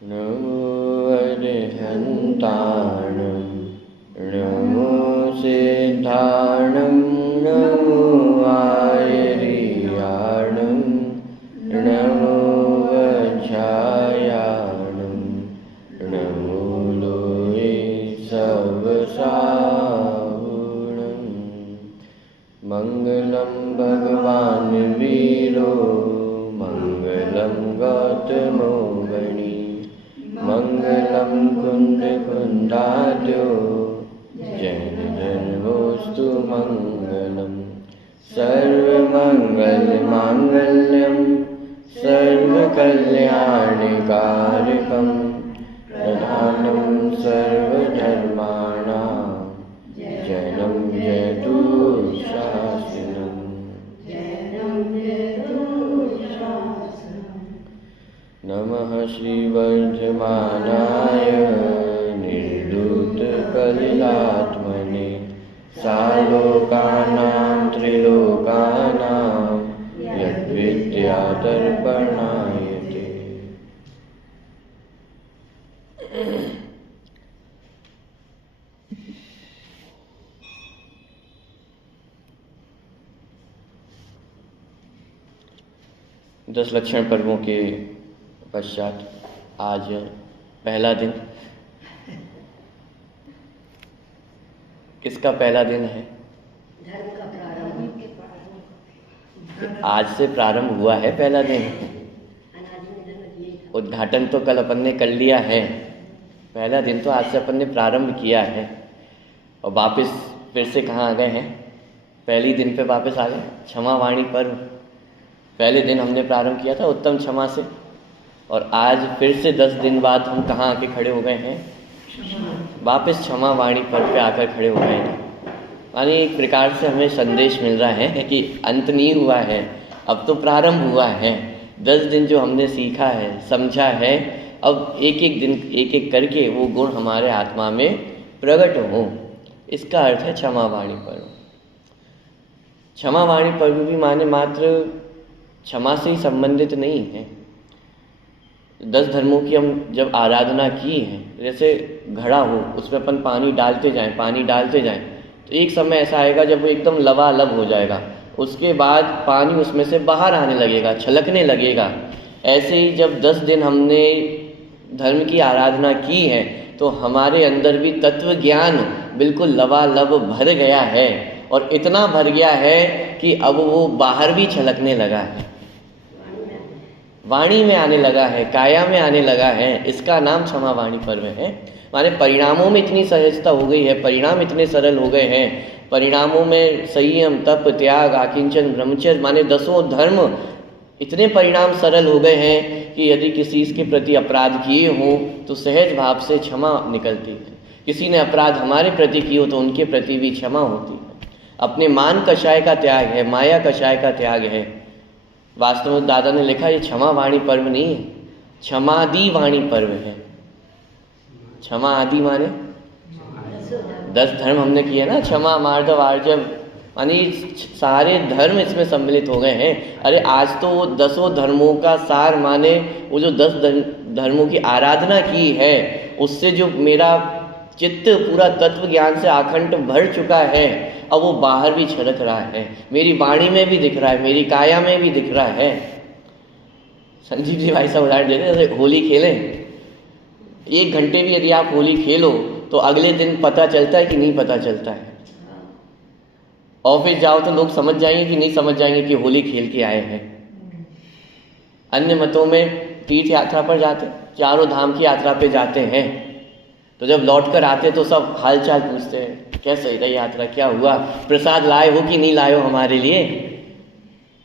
नमो अरिहन्ताणं नमो सिद्धाणं नमो आयर्याणं नमो वज्रायाणं नमो लोये सर्वसाहुणं मङ्गलं भगवान् वीरो मङ्गलं गौतमो गणी मङ्गलं कुन्दकुन्दाद्यो जैनधर्मोऽस्तु मङ्गलं सर्वमङ्गलमाङ्गल्यं सर्वकल्याणकारकं प्रधानं सर्वधर्माणां जैनं जयतु शासनम्। नमः श्रीवर्धमानाय निर्धूतकलिलात्मने सालोकानां त्रिलोकानां यद्विद्यादर्पणायते। दस लक्षण पर्वों के पश्चात आज पहला दिन। किसका पहला दिन है? धर्म का प्रारंभ। आज से प्रारंभ हुआ है पहला दिन। उद्घाटन तो कल अपन ने कर लिया है, पहला दिन तो आज से अपन ने प्रारंभ किया है। और वापस फिर से कहाँ आ गए हैं? पहली दिन पे वापस आ गए। क्षमा वाणी पर्व पहले दिन हमने प्रारंभ किया था उत्तम क्षमा से, और आज फिर से 10 दिन बाद हम कहाँ आके खड़े हो गए हैं? वापस क्षमा वाणी पर्व पे आकर खड़े हो गए हैं। यानी एक प्रकार से हमें संदेश मिल रहा है कि अंत नहीं हुआ है, अब तो प्रारंभ हुआ है। 10 दिन जो हमने सीखा है, समझा है, अब एक एक दिन एक एक करके वो गुण हमारे आत्मा में प्रकट हो। इसका अर्थ है क्षमा वाणी पर्व। क्षमा वाणी पर्व भी माने मात्र क्षमा से ही संबंधित नहीं है। 10 धर्मों की हम जब आराधना की है, जैसे घड़ा हो उसमें अपन पानी डालते जाएं, तो एक समय ऐसा आएगा जब वो एकदम लबालब हो जाएगा, उसके बाद पानी उसमें से बाहर आने लगेगा, छलकने लगेगा। ऐसे ही जब 10 दिन हमने धर्म की आराधना की है तो हमारे अंदर भी तत्व ज्ञान बिल्कुल लबालब भर गया है, और इतना भर गया है कि अब वो बाहर भी छलकने लगा है, वाणी में आने लगा है, काया में आने लगा है। इसका नाम क्षमा वाणी पर्व है। माने परिणामों में इतनी सहजता हो गई है, परिणाम इतने सरल हो गए हैं। परिणामों में संयम, तप, त्याग, आकिंचन, ब्रह्मचर्य माने 10 धर्म इतने परिणाम सरल हो गए हैं कि यदि किसी के प्रति अपराध किए हों तो सहज भाव से क्षमा निकलती है। किसी ने अपराध हमारे प्रति किए हो तो उनके प्रति भी क्षमा होती है। अपने मान कषाय का त्याग है, माया कषाय का त्याग है। वास्तव में दादा ने लिखा ये क्षमा वाणी पर्व नहीं है, क्षमादि वाणी पर्व है। क्षमा आदि माने 10 धर्म हमने किए ना, क्षमा, मार्दव, आर्जव, यानी सारे धर्म इसमें सम्मिलित हो गए हैं। अरे आज तो वो 10 धर्मों का सार माने वो जो 10 धर्मों की आराधना की है उससे जो मेरा चित्त पूरा तत्व ज्ञान से आखंड भर चुका है, अब वो बाहर भी छलक रहा है, मेरी वाणी में भी दिख रहा है, मेरी काया में भी दिख रहा है। संजीव जी भाई साहब उदाहरण देते हैं, जैसे होली खेलें, 1 घंटे भी यदि आप होली खेलो तो अगले दिन पता चलता है कि नहीं पता चलता है। ऑफिस जाओ तो लोग समझ जाएंगे कि नहीं समझ जाएंगे कि होली खेल के आए हैं। अन्य मतों में तीर्थ यात्रा पर जाते, चारों धाम की यात्रा पे जाते हैं, तो जब लौट कर आते तो सब हालचाल पूछते हैं, कैसे रही यात्रा, क्या हुआ, प्रसाद लाए हो कि नहीं लाए हो हमारे लिए।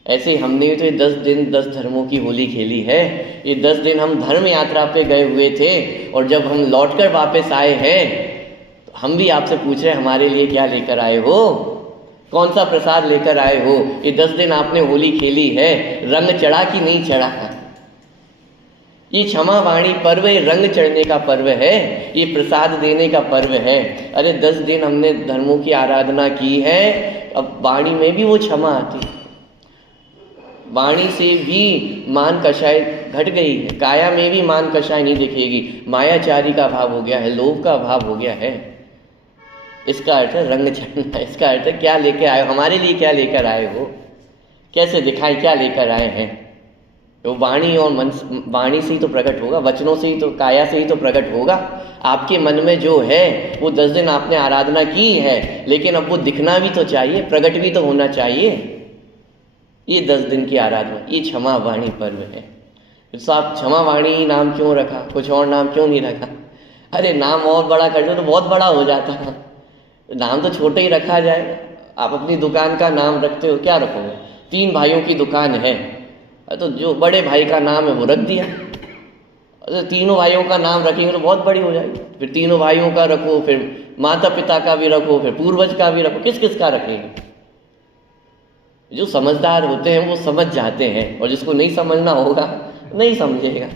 ऐसे हमने तो ये 10 दिन 10 धर्मों की होली खेली है। ये 10 दिन हम धर्म यात्रा पे गए हुए थे, और जब हम लौट कर वापस आए हैं तो हम भी आपसे पूछ रहे हैं हमारे लिए क्या लेकर आए हो, कौन सा प्रसाद लेकर आए हो। ये 10 दिन आपने होली खेली है, रंग चढ़ा कि नहीं चढ़ा। ये क्षमा वाणी पर्व, ये रंग चढ़ने का पर्व है, ये प्रसाद देने का पर्व है। अरे 10 दिन हमने धर्मों की आराधना की है, अब वाणी में भी वो क्षमा आती। वाणी से भी मान कषाय घट गई है, काया में भी मान कषाय नहीं दिखेगी, मायाचारी का भाव हो गया है, लोभ का भाव हो गया है। इसका अर्थ है रंग चढ़ना। इसका अर्थ है क्या लेकर आए हो, हमारे लिए क्या लेकर आए हो, कैसे दिखाएं, क्या लेकर आए हैं। तो वाणी और मन, वाणी से ही तो प्रकट होगा, वचनों से ही तो, काया से ही तो प्रकट होगा। आपके मन में जो है वो 10 दिन आपने आराधना की है, लेकिन अब वो दिखना भी तो चाहिए, प्रकट भी तो होना चाहिए। ये 10 दिन की आराधना, ये क्षमा वाणी पर्व है। तो साहब क्षमा वाणी नाम क्यों रखा, कुछ और नाम क्यों नहीं रखा? अरे नाम और बड़ा कर दो तो बहुत बड़ा हो जाता है, नाम तो छोटे ही रखा जाए। आप अपनी दुकान का नाम रखते हो, क्या रखोगे? 3 भाइयों की दुकान है, तो जो बड़े भाई का नाम है वो रख दिया। तो तीनों भाइयों का नाम रखेंगे तो बहुत बड़ी हो जाएगी। फिर तीनों भाइयों का रखो, फिर माता पिता का भी रखो, फिर पूर्वज का भी रखो, किस किस का रखेंगे? जो समझदार होते हैं वो समझ जाते हैं, और जिसको नहीं समझना होगा नहीं समझेगा।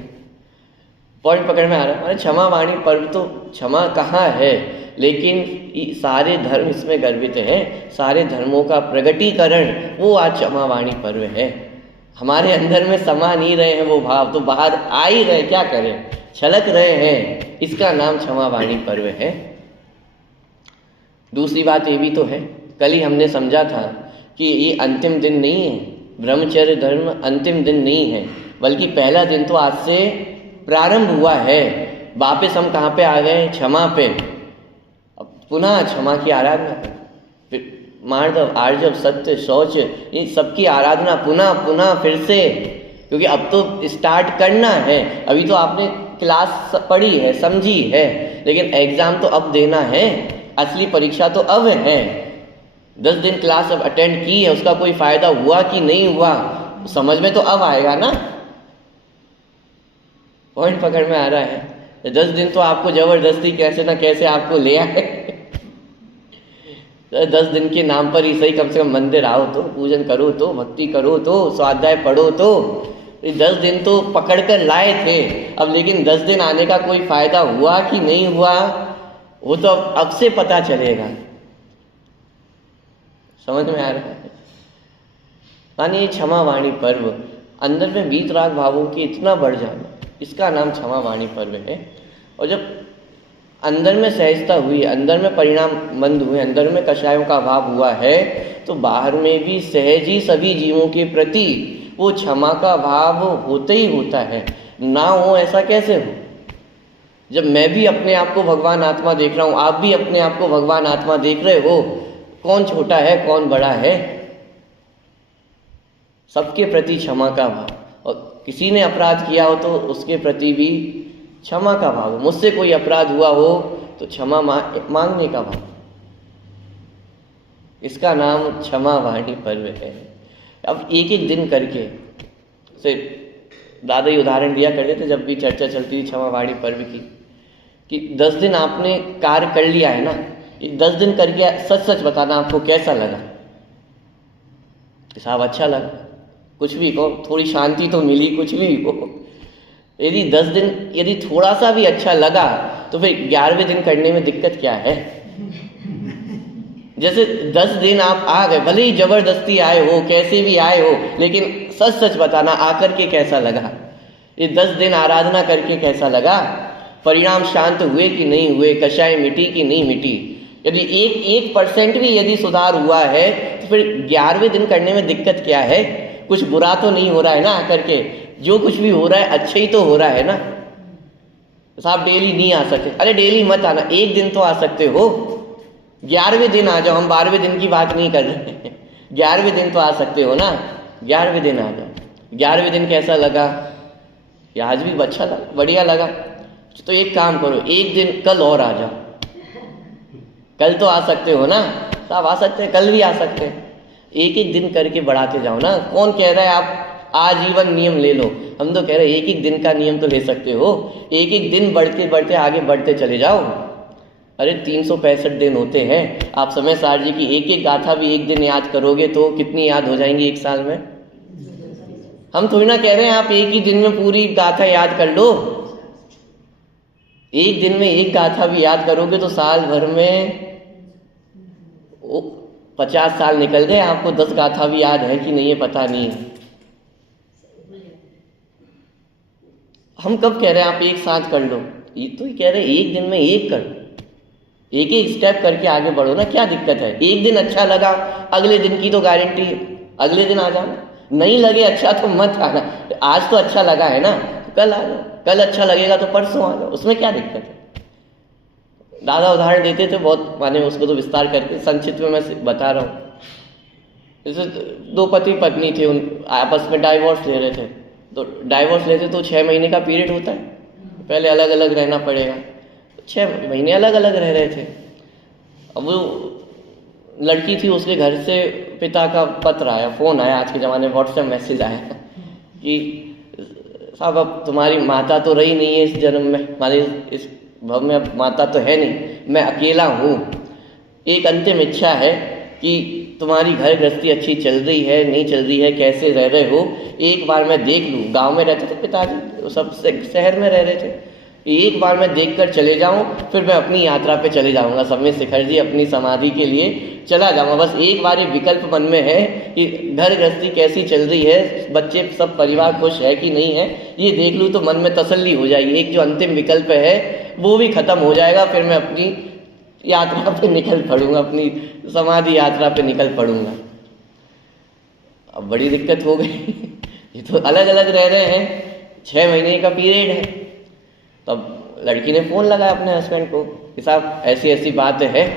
पॉइंट पकड़ में आ रहा है? हमारे क्षमा वाणी पर्व, तो क्षमा कहाँ है, लेकिन सारे धर्म इसमें गर्वित हैं। सारे धर्मों का प्रगटीकरण वो आज क्षमा वाणी पर्व है। हमारे अंदर में समा नहीं रहे हैं वो भाव, तो बाहर आ ही रहे, क्या करें, छलक रहे हैं। इसका नाम क्षमा वाणी पर्व है। दूसरी बात ये भी तो है, कल ही हमने समझा था कि ये अंतिम दिन नहीं है, ब्रह्मचर्य धर्म अंतिम दिन नहीं है, बल्कि पहला दिन तो आज से प्रारंभ हुआ है। वापिस हम कहाँ पे आ गए? क्षमा पे। अब पुनः क्षमा की आराधना करें, फिर मार्दव, आर्जव, सत्य, शौच, इन सबकी आराधना पुनः पुनः फिर से, क्योंकि अब तो स्टार्ट करना है। अभी तो आपने क्लास पढ़ी है, समझी है, लेकिन एग्जाम तो अब देना है, असली परीक्षा तो अब है। 10 दिन क्लास अब अटेंड की है, उसका कोई फायदा हुआ कि नहीं हुआ समझ में तो अब आएगा ना। पॉइंट पकड़ में आ रहा है? 10 दिन तो आपको जबरदस्ती कैसे ना कैसे आपको ले आए। 10 दिन के नाम पर ही सही, कम से कम मंदिर आओ तो, पूजन करो तो, भक्ति करो तो, स्वाध्याय पढ़ो तो। 10 दिन तो पकड़ कर लाए थे अब, लेकिन 10 दिन आने का कोई फायदा हुआ कि नहीं हुआ वो तो अब से पता चलेगा। समझ में आ रहा है? मानिए क्षमा वाणी पर्व, अंदर में वीतराग भावों की इतना बढ़ जाना, इसका नाम क्षमा वाणी पर्व है। और जब अंदर में सहजता हुई, अंदर में परिणाम मंद हुए, अंदर में कषायों का भाव हुआ है, तो बाहर में भी सहज ही सभी जीवों के प्रति वो क्षमा का भाव होता ही होता है। ना हो ऐसा कैसे हो? जब मैं भी अपने आप को भगवान आत्मा देख रहा हूँ, आप भी अपने आप को भगवान आत्मा देख रहे हो, कौन छोटा है कौन बड़ा है? सबके प्रति क्षमा का भाव, और किसी ने अपराध किया हो तो उसके प्रति भी क्षमा का भाव। मुझसे कोई अपराध हुआ हो तो क्षमा मांगने का भाव, इसका नाम क्षमा वाणी पर्व है। अब एक एक दिन करके, से दादा ही उदाहरण दिया करते थे जब भी चर्चा चलती थी क्षमा वाणी पर्व की, कि 10 दिन आपने कार्य कर लिया है ना, 10 दिन करके सच सच बताना आपको कैसा लगा। साहब अच्छा लगा, कुछ भी हो, थोड़ी शांति तो मिली, कुछ भी हो। यदि 10 दिन यदि थोड़ा सा भी अच्छा लगा तो फिर 11वें दिन करने में दिक्कत क्या है? जैसे 10 दिन आप आ गए, भले ही जबरदस्ती आए हो, कैसे भी आए हो, लेकिन सच सच बताना आकर के कैसा लगा, ये 10 दिन आराधना करके कैसा लगा, परिणाम शांत हुए कि नहीं हुए, कषाय मिटी कि नहीं मिटी। यदि 1% भी यदि सुधार हुआ है तो फिर 11वें दिन करने में दिक्कत क्या है? कुछ बुरा तो नहीं हो रहा है ना आकर के, जो कुछ भी हो रहा है अच्छा ही तो हो रहा है ना। साहब डेली नहीं आ सकते, अरे डेली मत आना, एक दिन तो आ सकते हो, 11वें दिन आ जाओ, हम 12वें दिन की बात नहीं कर रहे हैं, 11वें दिन तो आ सकते हो ना, 11वें दिन आ जाओ। 11वें दिन कैसा लगा? या आज भी अच्छा लगा, बढ़िया लगा, तो एक काम करो, एक दिन कल और आ जाओ, कल तो आ सकते हो ना, साहब आ सकते हैं, कल भी आ सकते हैं, एक एक दिन करके बढ़ाते जाओ ना। कौन कह रहा है आप आजीवन नियम ले लो? हम तो कह रहे हैं एक एक दिन का नियम तो ले सकते हो, एक एक दिन बढ़ते बढ़ते आगे बढ़ते चले जाओ। अरे 365 दिन होते हैं, आप समय सार जी की एक एक गाथा भी एक दिन याद करोगे तो कितनी याद हो जाएंगी एक साल में? हम थोड़ी ना कह रहे हैं आप एक ही दिन में पूरी गाथा याद कर लो, एक दिन में एक गाथा भी याद करोगे तो साल भर में 50 साल निकल गए, आपको 10 गाथा भी याद है कि नहीं है पता नहीं है। हम कब कह रहे हैं आप एक साथ कर लो, ये तो कह रहे हैं एक दिन में एक कर, एक एक स्टेप करके आगे बढ़ो ना, क्या दिक्कत है। एक दिन अच्छा लगा, अगले दिन की तो गारंटी है, अगले दिन आ जाना। नहीं लगे अच्छा तो मत आना। आज तो अच्छा लगा है ना, तो कल आ जाओ, कल अच्छा लगेगा तो परसों आ जाओ, उसमें क्या दिक्कत है। दादा उदाहरण देते थे बहुत, माने उसको तो विस्तार करके, संक्षिप्त में मैं बता रहा हूँ। जैसे दो पति पत्नी थे, उन आपस में डाइवोर्स ले रहे थे, तो डाइवोर्स लेते तो 6 महीने का पीरियड होता है, पहले अलग अलग रहना पड़ेगा। 6 महीने अलग अलग रह रहे थे। अब वो लड़की थी, उसके घर से पिता का पत्र आया, फ़ोन आया, आज के ज़माने में व्हाट्सएप मैसेज आया कि साहब अब तुम्हारी माता तो रही नहीं है इस जन्म में, हमारे इस भव में अब माता तो है नहीं, मैं अकेला हूँ। एक अंतिम इच्छा है कि तुम्हारी घर गृहस्थी अच्छी चल रही है नहीं चल रही है, कैसे रह रहे हो, एक बार मैं देख लूँ। गांव में रहते थे पिताजी, सब शहर में रह रहे थे, एक बार मैं देखकर चले जाऊं, फिर मैं अपनी यात्रा पे चले जाऊंगा। समय शिखर जी अपनी समाधि के लिए चला जाऊंगा। बस एक बार ये विकल्प मन में है कि घर गृहस्थी कैसी चल रही है, बच्चे सब परिवार खुश है कि नहीं है, ये देख लूँ तो मन में तसल्ली हो जाएगी। एक जो अंतिम विकल्प है वो भी खत्म हो जाएगा, फिर मैं अपनी यात्रा पे निकल पड़ूंगा, अपनी समाधि यात्रा पे निकल पड़ूंगा। अब बड़ी दिक्कत हो गई ये तो अलग अलग रह रहे हैं, 6 महीने का पीरियड है। तब लड़की ने फ़ोन लगाया अपने हस्बैंड को कि साहब ऐसी ऐसी बात है,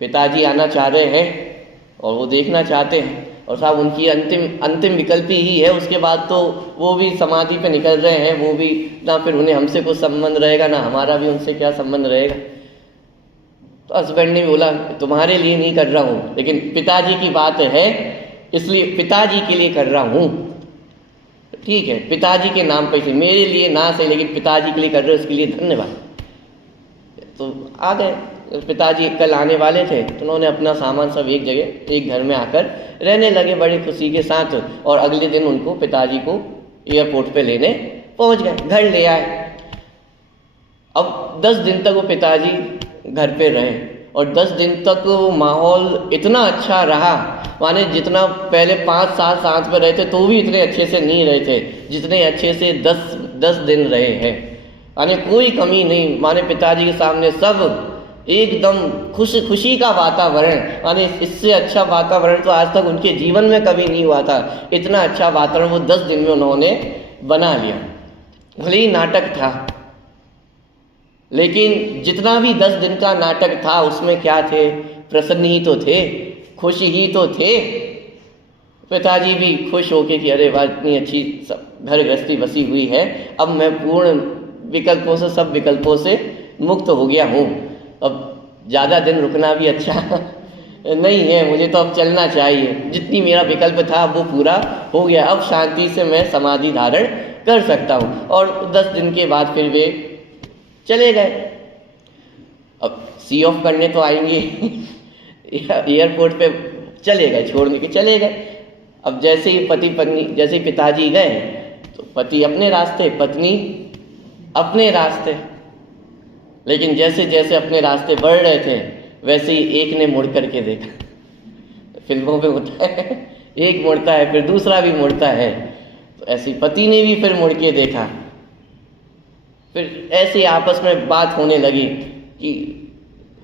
पिताजी आना चाह रहे हैं और वो देखना चाहते हैं, और साहब उनकी अंतिम विकल्प ही है, उसके बाद तो वो भी समाधि पे निकल रहे हैं, वो भी ना फिर उन्हें हमसे कुछ संबंध रहेगा ना हमारा भी उनसे क्या संबंध रहेगा। तो हस्बैंड ने बोला तुम्हारे लिए नहीं कर रहा हूँ, लेकिन पिताजी की बात है इसलिए पिताजी के लिए कर रहा हूँ। ठीक है, पिताजी के नाम पे, मेरे लिए ना सही लेकिन पिताजी के लिए कर रहे हो, उसके लिए धन्यवाद। तो आ गए, पिताजी कल आने वाले थे, तो उन्होंने अपना सामान सब एक जगह एक घर में आकर रहने लगे बड़ी खुशी के साथ। और अगले दिन उनको पिताजी को एयरपोर्ट पे लेने पहुंच गए, घर ले आए। अब 10 दिन तक वो पिताजी घर पे रहे, और 10 दिन तक वो माहौल इतना अच्छा रहा, माने जितना पहले 5-7 साथ में रहे थे तो भी इतने अच्छे से नहीं रहे थे जितने अच्छे से 10 दिन रहे हैं। माने कोई कमी नहीं, माने पिताजी के सामने सब एकदम खुशी का वातावरण, माने इससे अच्छा वातावरण तो आज तक उनके जीवन में कभी नहीं हुआ था। इतना अच्छा वातावरण वो 10 दिन में उन्होंने बना लिया। भले ही नाटक था, लेकिन जितना भी 10 दिन का नाटक था उसमें क्या थे, प्रसन्न ही तो थे, खुश ही तो थे। पिताजी भी खुश होके कि अरे वाह इतनी अच्छी सब घर गृहस्थी बसी हुई है, अब मैं पूर्ण विकल्पों से, सब विकल्पों से मुक्त हो गया हूँ, अब ज़्यादा दिन रुकना भी अच्छा नहीं है, मुझे तो अब चलना चाहिए। जितनी मेरा विकल्प था वो पूरा हो गया, अब शांति से मैं समाधि धारण कर सकता हूँ। और 10 दिन के बाद फिर वे चले गए। अब सी ऑफ करने तो आएंगे एयरपोर्ट पे चले गए, छोड़ने के चले गए। अब जैसे ही पति पत्नी, जैसे ही पिताजी गए तो पति अपने रास्ते, पत्नी अपने रास्ते। लेकिन जैसे जैसे अपने रास्ते बढ़ रहे थे वैसे ही एक ने मुड़ करके देखा, फिल्मों में होता है एक मुड़ता है फिर दूसरा भी मुड़ता है, तो ऐसे पति ने भी फिर मुड़ के देखा। फिर ऐसे आपस में बात होने लगी कि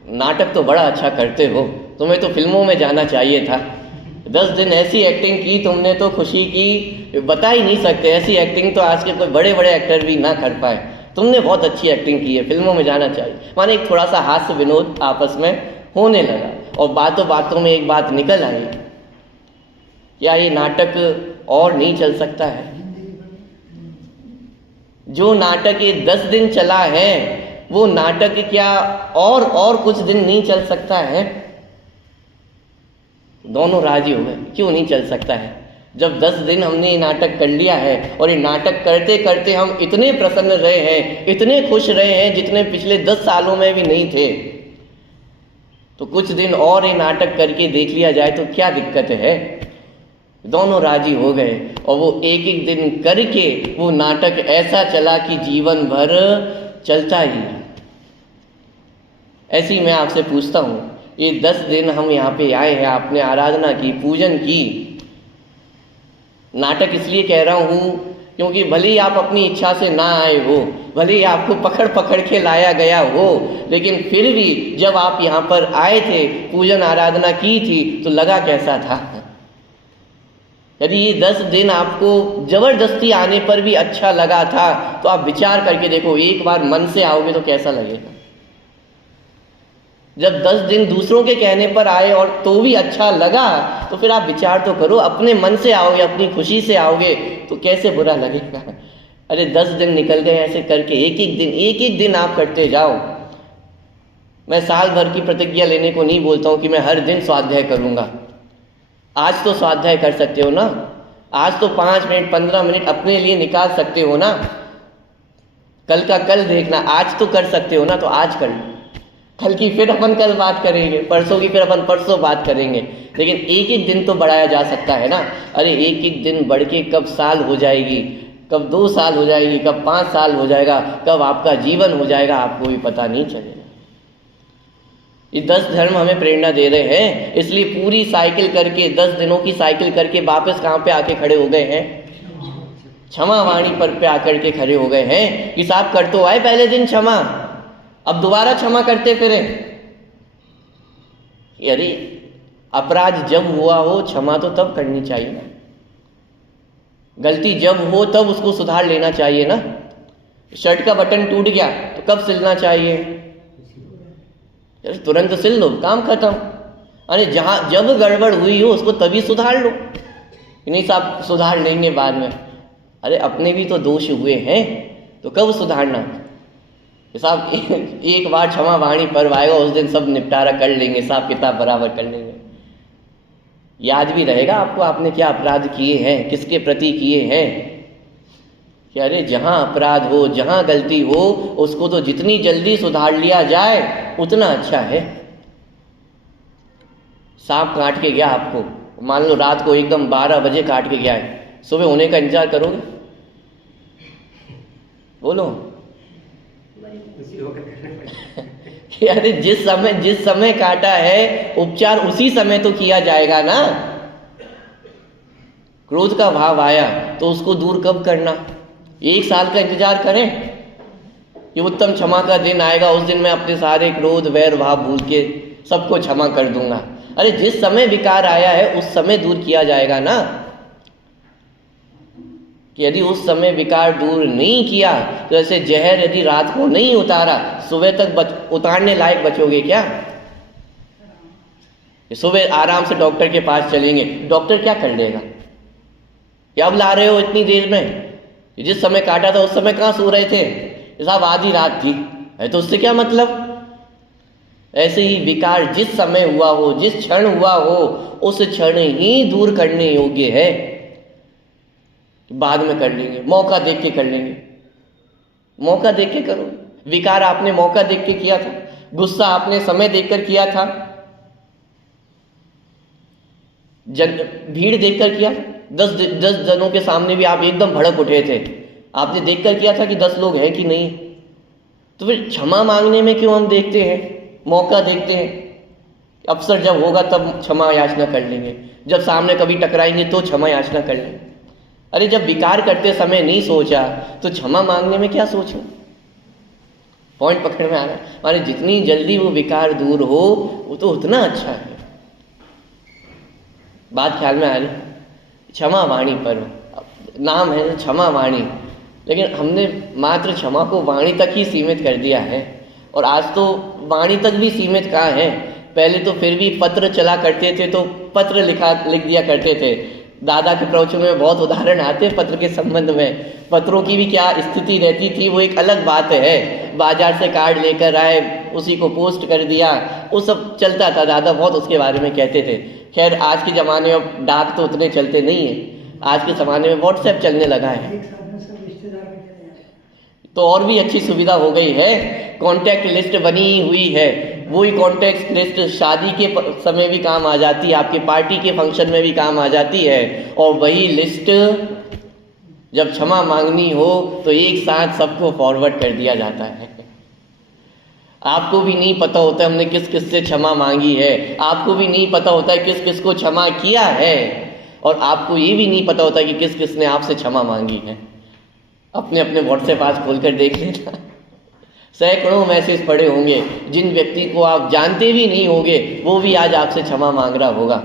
नाटक तो बड़ा अच्छा करते हो, तुम्हें तो फिल्मों में जाना चाहिए था, 10 दिन ऐसी एक्टिंग की तुमने तो खुशी की बता ही नहीं सकते। ऐसी एक्टिंग तो आज के कोई बड़े बड़े एक्टर भी ना कर पाए, तुमने बहुत अच्छी एक्टिंग की है, फिल्मों में जाना चाहिए। माने एक थोड़ा सा हास्य विनोद आपस में होने लगा, और बातों बातों में एक बात निकल आई, क्या ये नाटक और नहीं चल सकता है? जो नाटक ये 10 दिन चला है वो नाटक क्या और कुछ दिन नहीं चल सकता है? दोनों राजी हो गए, क्यों नहीं चल सकता है? जब 10 दिन हमने ये नाटक कर लिया है और ये नाटक करते करते हम इतने प्रसन्न रहे हैं, इतने खुश रहे हैं जितने पिछले 10 सालों में भी नहीं थे, तो कुछ दिन और ये नाटक करके देख लिया जाए तो क्या दिक्कत है? दोनों राजी हो गए और वो एक एक दिन करके वो नाटक ऐसा चला कि जीवन भर चलता ही। ऐसे ही मैं आपसे पूछता हूँ, ये 10 दिन हम यहाँ पे आए हैं, आपने आराधना की, पूजन की, नाटक इसलिए कह रहा हूँ क्योंकि भले ही आप अपनी इच्छा से ना आए हो, भले ही आपको पकड़ पकड़ के लाया गया हो, लेकिन फिर भी जब आप यहाँ पर आए थे, पूजन आराधना की थी, तो लगा कैसा था? यदि ये 10 दिन आपको जबरदस्ती आने पर भी अच्छा लगा था, तो आप विचार करके देखो, एक बार मन से आओगे तो कैसा लगेगा। जब 10 दिन दूसरों के कहने पर आए और तो भी अच्छा लगा, तो फिर आप विचार तो करो, अपने मन से आओगे, अपनी खुशी से आओगे तो कैसे बुरा लगेगा। अरे 10 दिन निकल गए ऐसे करके, एक एक दिन आप करते जाओ। मैं साल भर की प्रतिज्ञा लेने को नहीं बोलता हूँ कि मैं हर दिन स्वाध्याय करूँगा। आज तो स्वाध्याय कर सकते हो ना, आज तो 5 मिनट 15 मिनट अपने लिए निकाल सकते हो ना। कल का कल देखना, आज तो कर सकते हो ना, तो आज कर लो। कल की फिर अपन कल बात करेंगे, परसों की फिर अपन परसों बात करेंगे, लेकिन एक एक दिन तो बढ़ाया जा सकता है ना। अरे एक एक दिन बढ़ के कब साल हो जाएगी, कब 2 साल हो जाएगी, कब 5 साल हो जाएगा, कब आपका जीवन हो जाएगा, आपको भी पता नहीं चलेगा। ये 10 धर्म हमें प्रेरणा दे रहे हैं, इसलिए पूरी साइकिल करके 10 दिनों की साइकिल करके वापस कहाँ पे आके खड़े हो गए हैं? क्षमा वाणी पर पे आकर के खड़े हो गए हैं कि साहब कर तो आए पहले दिन क्षमा, अब दोबारा क्षमा करते फिरे। अरे अपराध जब हुआ हो, क्षमा तो तब करनी चाहिए ना। गलती जब हो तब उसको सुधार लेना चाहिए ना। शर्ट का बटन टूट गया तो कब सिलना चाहिए? तुरंत सिल लो, काम खत्म। अरे जब गड़बड़ हुई हो उसको तभी सुधार लो, नहीं साहब सुधार लेंगे बाद में। अरे अपने भी तो दोष हुए हैं, तो कब सुधारना? साहब एक बार क्षमा वाणी पर्व आएगा, उस दिन सब निपटारा कर लेंगे, हिसाब किताब बराबर कर लेंगे। याद भी रहेगा आपको आपने क्या अपराध किए हैं, किसके प्रति किए हैं। कि अरे जहाँ अपराध हो, जहाँ गलती हो, उसको तो जितनी जल्दी सुधार लिया जाए उतना अच्छा है। सांप काट के गया आपको, मान लो रात को एकदम 12 बजे काट के गया है, सुबह होने का इंतजार करोगे? बोलो। कि अरे जिस समय काटा है, उपचार उसी समय तो किया जाएगा ना। क्रोध का भाव आया तो उसको दूर कब करना? 1 साल का इंतजार करें कि उत्तम क्षमा का दिन आएगा, उस दिन मैं अपने सारे क्रोध वैर भाव भूल के सबको क्षमा कर दूंगा। अरे जिस समय विकार आया है उस समय दूर किया जाएगा ना। कि यदि उस समय विकार दूर नहीं किया, तो ऐसे जहर यदि रात को नहीं उतारा, सुबह तक उतारने लायक बचोगे क्या? सुबह आराम से डॉक्टर के पास चलेंगे, डॉक्टर क्या कर लेगा? क्या अब ला रहे हो इतनी देर में? जिस समय काटा था उस समय कहाँ सो रहे थे? साहब आधी रात थी है, तो उससे क्या मतलब? ऐसे ही विकार जिस समय हुआ हो, जिस क्षण हुआ हो, उस क्षण ही दूर करने योग्य है। बाद में कर लेंगे, मौका देख के कर लेंगे। मौका देख के करो। विकार आपने मौका देख के किया था, गुस्सा आपने समय देखकर किया था, भीड़ देखकर किया। 10 जनों के सामने भी आप एकदम भड़क उठे थे, आपने देखकर किया था कि 10 लोग हैं कि नहीं। तो फिर क्षमा मांगने में क्यों हम देखते हैं, मौका देखते हैं? अवसर जब होगा तब क्षमा याचना कर लेंगे, जब सामने कभी टकराएंगे तो क्षमा याचना कर लेंगे। अरे जब विकार करते समय नहीं सोचा तो क्षमा मांगने में क्या सोचूं? पॉइंट पकड़ में आ रहा है। हमारे जितनी जल्दी वो विकार दूर हो वो तो उतना अच्छा है। बात ख्याल में आ रही? क्षमा वाणी पर नाम है क्षमा वाणी, लेकिन हमने मात्र क्षमा को वाणी तक ही सीमित कर दिया है। और आज तो वाणी तक भी सीमित कहाँ है। पहले तो फिर भी पत्र चला करते थे, तो पत्र लिख दिया करते थे। दादा के प्रवचन में बहुत उदाहरण आते हैं पत्र के संबंध में। पत्रों की भी क्या स्थिति रहती थी वो एक अलग बात है। बाजार से कार्ड लेकर आए, उसी को पोस्ट कर दिया, वो सब चलता था। दादा बहुत उसके बारे में कहते थे। खैर आज के ज़माने में डाक तो उतने चलते नहीं है, आज के ज़माने में व्हाट्सएप चलने लगा है, तो और भी अच्छी सुविधा हो गई है। कॉन्टैक्ट लिस्ट बनी हुई है, वही कॉन्टैक्ट लिस्ट शादी के समय भी काम आ जाती है, आपके पार्टी के फंक्शन में भी काम आ जाती है। और वही लिस्ट जब क्षमा मांगनी हो तो एक साथ सबको फॉरवर्ड कर दिया जाता है। आपको भी नहीं पता होता हमने किस किस से क्षमा मांगी है, आपको भी नहीं पता होता है किस किस को क्षमा किया है, और आपको ये भी नहीं पता होता कि किस किस ने आपसे क्षमा मांगी है। अपने अपने व्हाट्सएप आज खोलकर देख लेना, सैकड़ों मैसेज पड़े होंगे। जिन व्यक्ति को आप जानते भी नहीं होंगे वो भी आज आपसे क्षमा मांग रहा होगा।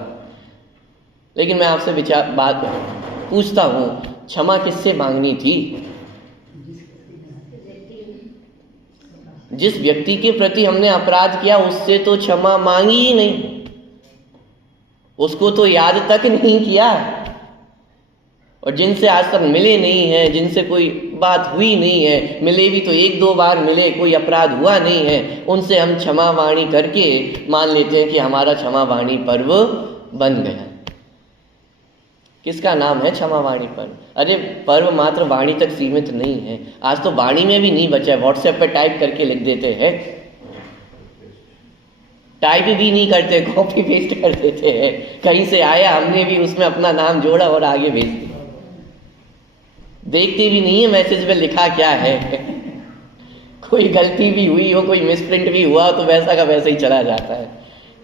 लेकिन मैं आपसे बात पूछता हूँ, क्षमा किससे मांगनी थी? जिस व्यक्ति के प्रति हमने अपराध किया उससे तो क्षमा मांगी ही नहीं, उसको तो याद तक नहीं किया। और जिनसे आज तक मिले नहीं हैं, जिनसे कोई बात हुई नहीं है, मिले भी तो एक दो बार मिले, कोई अपराध हुआ नहीं है, उनसे हम क्षमा वाणी करके मान लेते हैं कि हमारा क्षमा वाणी पर्व बन गया। किसका नाम है क्षमा वाणी पर्व? अरे पर्व मात्र वाणी तक सीमित नहीं है, आज तो वाणी में भी नहीं बचा है, व्हाट्सएप पे टाइप करके लिख देते हैं, टाइप भी नहीं करते, कॉपी पेस्ट कर देते हैं। कहीं से आया हमने भी उसमें अपना नाम जोड़ा और आगे भेज दिया, देखते भी नहीं है मैसेज में लिखा क्या है। कोई गलती भी हुई हो, कोई मिसप्रिंट भी हुआ तो वैसा का वैसा ही चला जाता है।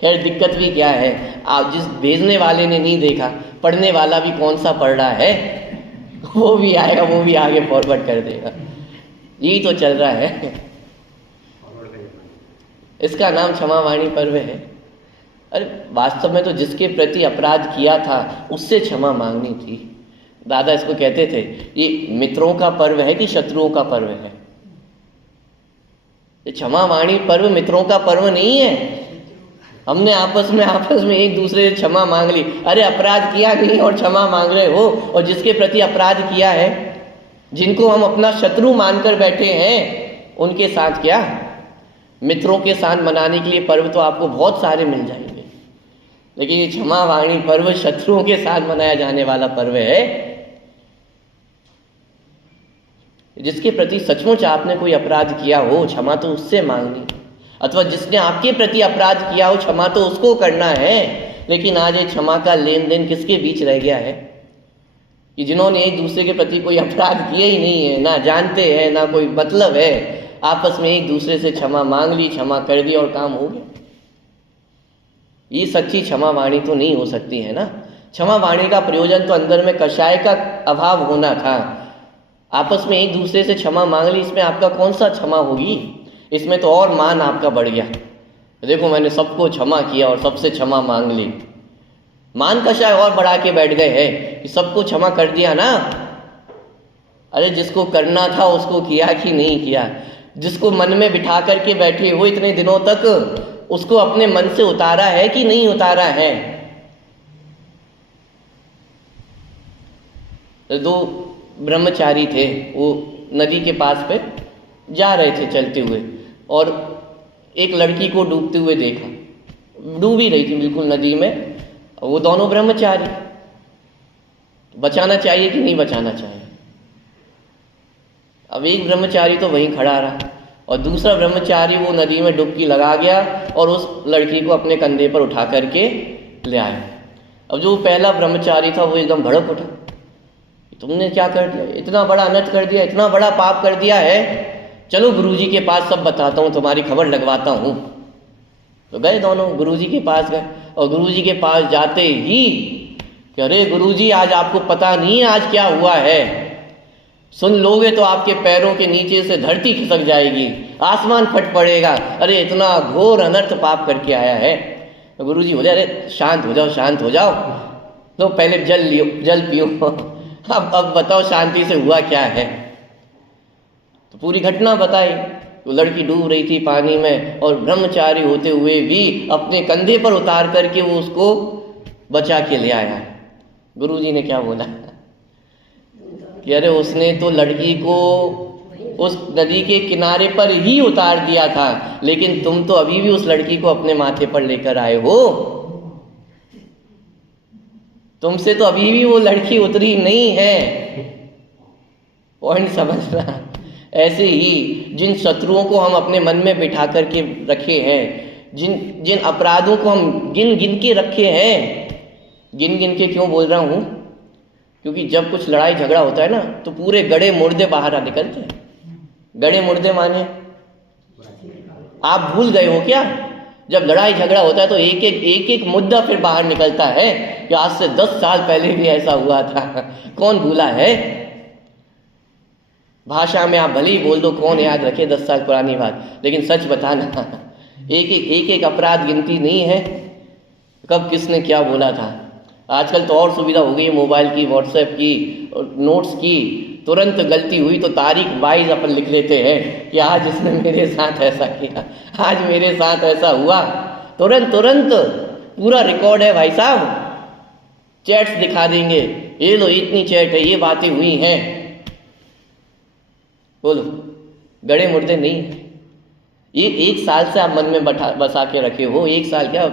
खैर दिक्कत भी क्या है, आप जिस भेजने वाले ने नहीं देखा, पढ़ने वाला भी कौन सा पढ़ रहा है, वो भी आएगा, वो भी आगे फॉरवर्ड कर देगा। यही तो चल रहा है, इसका नाम क्षमा वाणी पर्व है। अरे वास्तव में तो जिसके प्रति अपराध किया था उससे क्षमा मांगनी थी। दादा इसको कहते थे, ये मित्रों का पर्व है कि शत्रुओं का पर्व है? ये क्षमा वाणी पर्व मित्रों का पर्व नहीं है। हमने आपस में एक दूसरे से क्षमा मांग ली। अरे अपराध किया नहीं और क्षमा मांग रहे हो, और जिसके प्रति अपराध किया है, जिनको हम अपना शत्रु मानकर बैठे हैं, उनके साथ क्या? मित्रों के साथ मनाने के लिए पर्व तो आपको बहुत सारे मिल जाएंगे, लेकिन ये क्षमा वाणी पर्व शत्रुओं के साथ मनाया जाने वाला पर्व है। जिसके प्रति सचमुच आपने कोई अपराध किया हो, क्षमा तो उससे मांगनी, अथवा जिसने आपके प्रति अपराध किया हो, क्षमा तो उसको करना है। लेकिन आज ये क्षमा का लेन देन किसके बीच रह गया है कि जिन्होंने एक दूसरे के प्रति कोई अपराध किए ही नहीं है, ना जानते हैं, ना कोई मतलब है, आपस में एक दूसरे से क्षमा मांग ली, क्षमा कर दी और काम हो गया। ये सच्ची क्षमा वाणी तो नहीं हो सकती है ना। क्षमा वाणी का प्रयोजन तो अंदर में कषाय का अभाव होना था। आपस में एक दूसरे से क्षमा मांग ली, इसमें आपका कौन सा क्षमा होगी? इसमें तो और मान आपका बढ़ गया। देखो मैंने सबको क्षमा किया और सबसे क्षमा मांग ली, मान कषाय और बढ़ा के बैठ गए हैं कि सबको क्षमा कर दिया ना। अरे जिसको करना था उसको किया कि नहीं किया? जिसको मन में बिठा करके बैठे हो इतने दिनों तक, उसको अपने मन से उतारा है कि नहीं उतारा है? दो ब्रह्मचारी थे, वो नदी के पास पे जा रहे थे चलते हुए, और एक लड़की को डूबते हुए देखा, डूब ही रही थी बिल्कुल नदी में। वो दोनों ब्रह्मचारी, बचाना चाहिए कि नहीं बचाना चाहिए? अब एक ब्रह्मचारी तो वहीं खड़ा रहा और दूसरा ब्रह्मचारी वो नदी में डुबकी लगा गया और उस लड़की को अपने कंधे पर उठा करके ले आया। अब जो पहला ब्रह्मचारी था वो एकदम भड़क उठा, तुमने क्या कर दिया, इतना बड़ा अनर्थ कर दिया, इतना बड़ा पाप कर दिया है, चलो गुरुजी के पास सब बताता हूँ, तुम्हारी खबर लगवाता हूँ। तो गए दोनों, गुरुजी के पास गए, और गुरुजी के पास जाते ही कि अरे गुरुजी आज आपको पता नहीं है आज क्या हुआ है, सुन लोगे तो आपके पैरों के नीचे से धरती खिसक जाएगी, आसमान फट पड़ेगा, अरे इतना घोर अनर्थ पाप करके आया है। तो गुरुजी बोले अरे शांत हो जाओ, शांत हो जाओ, तो पहले जल लियो, जल पियो, अब बताओ शांति से हुआ क्या है। तो पूरी घटना बताई। तो लड़की डूब रही थी पानी में और ब्रह्मचारी होते हुए भी अपने कंधे पर उतार करके वो उसको बचा के ले आया। गुरुजी ने क्या बोला कि अरे उसने तो लड़की को उस नदी के किनारे पर ही उतार दिया था, लेकिन तुम तो अभी भी उस लड़की को अपने माथे पर लेकर आए हो, तुमसे तो अभी भी वो लड़की उतरी नहीं है। पॉइंट समझना। ऐसे ही जिन शत्रुओं को हम अपने मन में बिठा करके रखे हैं, जिन अपराधों को हम गिन गिन के रखे हैं, गिन गिन के क्यों बोल रहा हूँ, क्योंकि जब कुछ लड़ाई झगड़ा होता है ना तो पूरे गड़े मुर्दे बाहर निकलते हैं। गड़े मुर्दे माने आप भूल गए हो क्या? जब लड़ाई झगड़ा होता है तो एक एक मुद्दा फिर बाहर निकलता है कि आज से 10 साल पहले भी ऐसा हुआ था, कौन भूला है? भाषा में आप भले ही बोल दो, कौन याद रखे 10 साल पुरानी बात, लेकिन सच बताना एक अपराध गिनती नहीं है कब किसने क्या बोला था। आजकल तो और सुविधा हो गई है मोबाइल की, व्हाट्सएप की, नोट्स की। तुरंत गलती हुई तो तारीख वाइज अपन लिख लेते हैं कि आज इसने मेरे साथ ऐसा किया, आज मेरे साथ ऐसा हुआ। तुरंत पूरा रिकॉर्ड है भाई साहब, चैट्स दिखा देंगे, ये लो इतनी चैट है, ये बातें हुई हैं। बोलो, गड़े मुर्दे नहीं है। ये 1 साल से आप मन में बसा के रखे हो, 1 साल क्या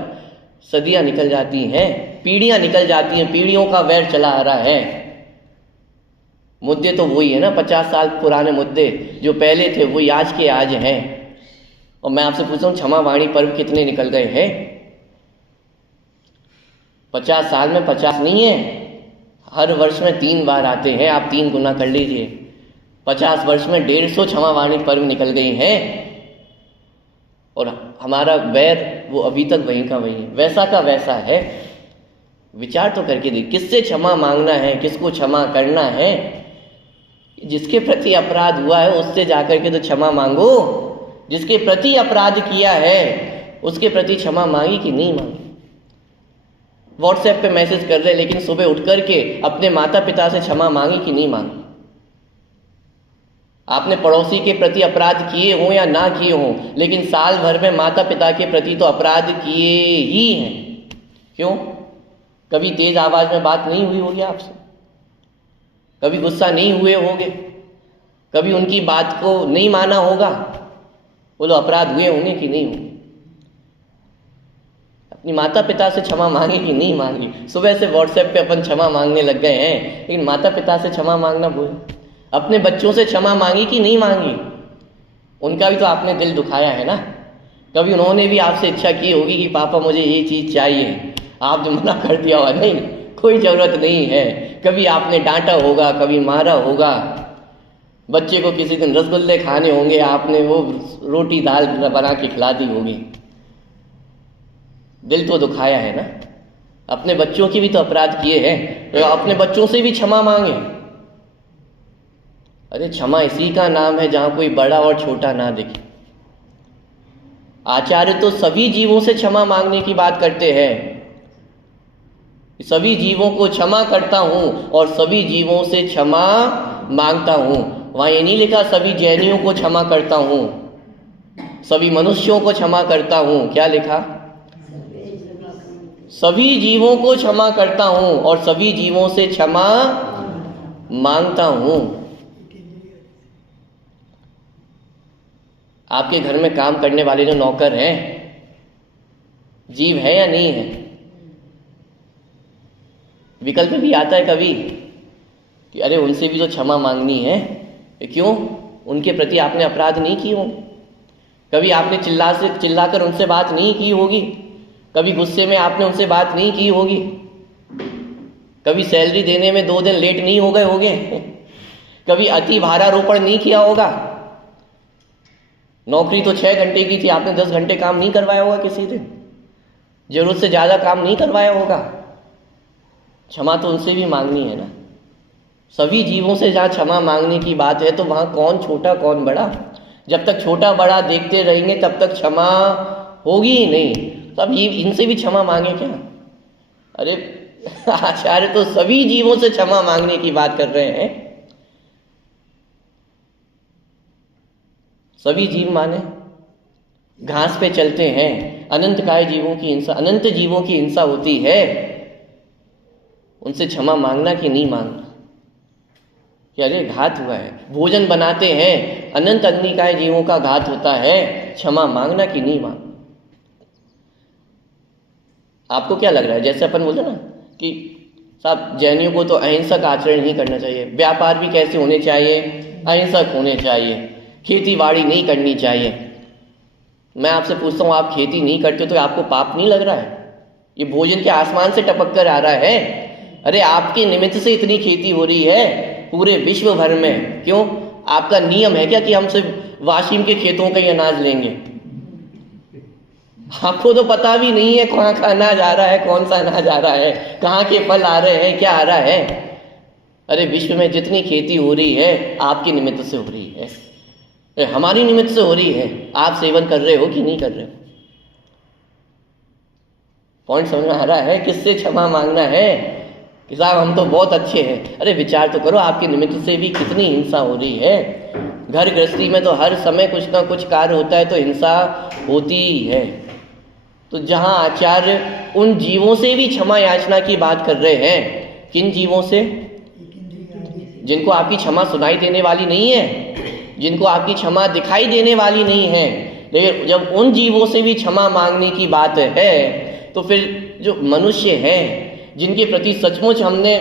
सदियां निकल जाती हैं, पीढ़ियां निकल जाती हैं, पीढ़ियों का वैर चला आ रहा है। मुद्दे तो वही है ना, 50 साल पुराने मुद्दे जो पहले थे वही आज के आज हैं। और मैं आपसे पूछता हूँ, क्षमा वाणी पर्व कितने निकल गए हैं? 50 साल में 50 नहीं है, हर वर्ष में 3 बार आते हैं। आप 3 गुना कर लीजिए, 50 वर्ष में 150 क्षमा वाणी पर्व निकल गई हैं। और हमारा वैर वो अभी तक वहीं का वहीं है, वैसा का वैसा है। विचार तो करके देखिए, किससे क्षमा मांगना है, किसको क्षमा करना है? जिसके प्रति अपराध हुआ है उससे जाकर के तो क्षमा मांगो। जिसके प्रति अपराध किया है उसके प्रति क्षमा मांगी कि नहीं मांगी? व्हाट्सएप पे मैसेज कर रहे लेकिन सुबह उठ करके अपने माता पिता से क्षमा मांगी कि नहीं मांगी? आपने पड़ोसी के प्रति अपराध किए हों या ना किए हों, लेकिन साल भर में माता पिता के प्रति तो अपराध किए ही हैं। क्यों? कभी तेज आवाज में बात नहीं हुई होगी आपसे, कभी गुस्सा नहीं हुए होंगे, कभी उनकी बात को नहीं माना होगा। बोलो, अपराध हुए होंगे कि नहीं होंगे? अपनी माता पिता से क्षमा मांगी कि नहीं मांगी? सुबह से व्हाट्सएप पे अपन क्षमा मांगने लग गए हैं, लेकिन माता पिता से क्षमा मांगना भूल। अपने बच्चों से क्षमा मांगी कि नहीं मांगी? उनका भी तो आपने दिल दुखाया है ना। कभी उन्होंने भी आपसे इच्छा की होगी कि पापा मुझे ये चीज़ चाहिए, आपने मना कर दिया होगा, नहीं कोई ज़रूरत नहीं है। कभी आपने डांटा होगा, कभी मारा होगा। बच्चे को किसी दिन रसगुल्ले खाने होंगे, आपने वो रोटी दाल बना के खिला दी होगी। दिल तो दुखाया है ना। अपने बच्चों की भी तो अपराध किए हैं, तो अपने बच्चों से भी क्षमा मांगे। अरे क्षमा इसी का नाम है जहां कोई बड़ा और छोटा ना दिखे। आचार्य तो सभी जीवों से क्षमा मांगने की बात करते हैं। सभी जीवों को क्षमा करता हूं और सभी जीवों से क्षमा मांगता हूं। वहां ये नहीं लिखा सभी जैनियों को क्षमा करता हूं, सभी मनुष्यों को क्षमा करता हूं। क्या लिखा? सभी जीवों को क्षमा करता हूं और सभी जीवों से क्षमा मांगता हूं। आपके घर में काम करने वाले जो नौकर हैं, जीव है या नहीं है? विकल्प भी आता है कभी कि अरे उनसे भी तो क्षमा मांगनी है। क्यों? उनके प्रति आपने अपराध नहीं किए होंगे। कभी आपने चिल्लाकर उनसे बात नहीं की होगी, कभी गुस्से में आपने उनसे बात नहीं की होगी, कभी सैलरी देने में 2 दिन लेट नहीं हो गए होंगे, कभी अति भारारोपण नहीं किया होगा। नौकरी तो 6 घंटे की थी, आपने 10 घंटे काम नहीं करवाया होगा किसी दिन, जरूरत से ज़्यादा काम नहीं करवाया होगा। क्षमा तो उनसे भी मांगनी है ना। सभी जीवों से जहाँ क्षमा मांगने की बात है तो वहाँ कौन छोटा कौन बड़ा? जब तक छोटा बड़ा देखते रहेंगे तब तक क्षमा होगी ही नहीं। तो अब इनसे भी क्षमा मांगे क्या? अरे आचार्य तो सभी जीवों से क्षमा मांगने की बात कर रहे हैं। सभी जीव माने घास पे चलते हैं, अनंत काय जीवों की हिंसा, अनंत जीवों की हिंसा होती है। उनसे क्षमा मांगना कि नहीं मांगना? कि अरे घात हुआ है, भोजन बनाते हैं, अनंत अग्निकाय जीवों का घात होता है, क्षमा मांगना कि नहीं मांगना? आपको क्या लग रहा है? जैसे अपन बोलते ना कि साहब जैनियों को तो अहिंसक आचरण ही करना चाहिए, व्यापार भी कैसे होने चाहिए? अहिंसक होने चाहिए, खेती बाड़ी नहीं करनी चाहिए। मैं आपसे पूछता हूँ, आप खेती नहीं करते तो आपको पाप नहीं लग रहा है? ये भोजन के आसमान से टपक कर आ रहा है। अरे आपके निमित्त से इतनी खेती हो रही है पूरे विश्व भर में। क्यों? आपका नियम है क्या कि हम सिर्फ वाशिम के खेतों का ही अनाज लेंगे? आपको तो पता भी नहीं है कहाँ का अनाज आ रहा है, कौन सा अनाज आ रहा है, कहाँ के फल आ रहे हैं, क्या आ रहा है। अरे विश्व में जितनी खेती हो रही है आपके निमित्त से हो रही है, हमारी निमित्त से हो रही है। आप सेवन कर रहे हो कि नहीं कर रहे हो? पॉइंट समझ में आ रहा है? किससे क्षमा मांगना है कि साहब हम तो बहुत अच्छे हैं। अरे विचार तो करो, आपके निमित्त से भी कितनी हिंसा हो रही है। घर गृहस्थी में तो हर समय कुछ ना कुछ कार्य होता है तो हिंसा होती ही है। तो जहाँ आचार्य उन जीवों से भी क्षमा याचना की बात कर रहे हैं, किन जीवों से? जिनको आपकी क्षमा सुनाई देने वाली नहीं है, जिनको आपकी क्षमा दिखाई देने वाली नहीं है। लेकिन जब उन जीवों से भी क्षमा मांगने की बात है तो फिर जो मनुष्य हैं जिनके प्रति सचमुच हमने,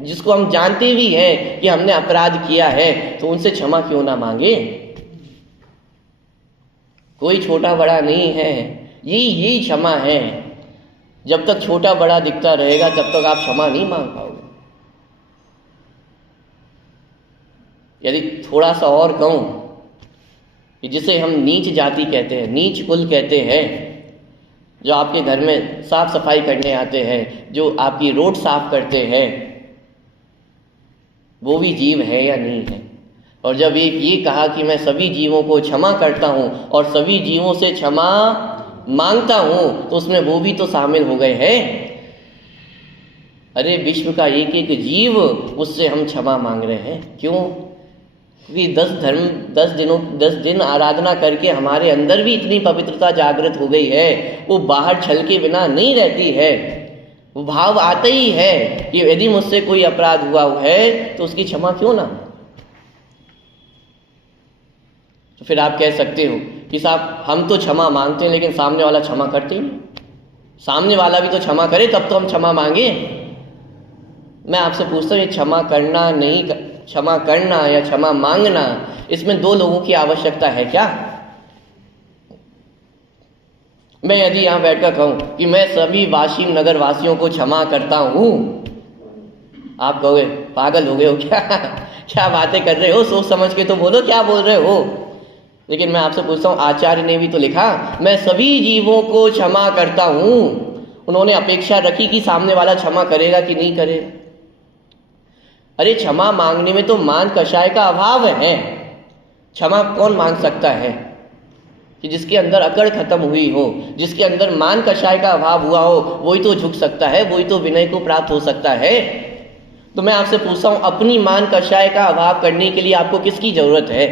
जिसको हम जानते भी हैं कि हमने अपराध किया है, तो उनसे क्षमा क्यों ना मांगे? कोई छोटा बड़ा नहीं है, यही क्षमा है। जब तक छोटा बड़ा दिखता रहेगा तब तक आप क्षमा नहीं मांग पाओगे। यदि थोड़ा सा और कहूं कि जिसे हम नीच जाति कहते हैं, नीच कुल कहते हैं, जो आपके घर में साफ सफाई करने आते हैं, जो आपकी रोड साफ करते हैं, वो भी जीव है या नहीं है? और जब ये कहा कि मैं सभी जीवों को क्षमा करता हूं और सभी जीवों से क्षमा मांगता हूं, तो उसमें वो भी तो शामिल हो गए हैं। अरे विश्व का एक एक जीव, उससे हम क्षमा मांग रहे हैं। क्यों? क्योंकि 10 दिन आराधना करके हमारे अंदर भी इतनी पवित्रता जागृत हो गई है, वो बाहर छल के बिना नहीं रहती है। वो भाव आता ही है कि यदि मुझसे कोई अपराध हुआ है तो उसकी क्षमा क्यों ना। तो फिर आप कह सकते हो कि साहब हम तो क्षमा मांगते हैं लेकिन सामने वाला क्षमा करते ही नहीं। सामने वाला भी तो क्षमा करे तब तो हम क्षमा मांगे। मैं आपसे पूछता हूँ, ये क्षमा करना या क्षमा मांगना, इसमें दो लोगों की आवश्यकता है क्या? मैं यदि यहां बैठकर कहूं कि मैं सभी वाशिम नगर वासियों को क्षमा करता हूं, आप कहोगे पागल हो गए हो क्या? क्या बातें कर रहे हो? सोच समझ के तो बोलो क्या बोल रहे हो। लेकिन मैं आपसे पूछता हूं, आचार्य ने भी तो लिखा मैं सभी जीवों को क्षमा करता हूं। उन्होंने अपेक्षा रखी कि सामने वाला क्षमा करेगा कि नहीं करेगा। अरे क्षमा मांगने में तो मान कषाय का अभाव है। क्षमा कौन मांग सकता है? कि जिसके अंदर अकड़ खत्म हुई हो, जिसके अंदर मान कषाय का अभाव हुआ हो, वही तो झुक सकता है, वही तो विनय को प्राप्त हो सकता है। तो मैं आपसे पूछता हूं, अपनी मान कषाय का अभाव करने के लिए आपको किसकी जरूरत है?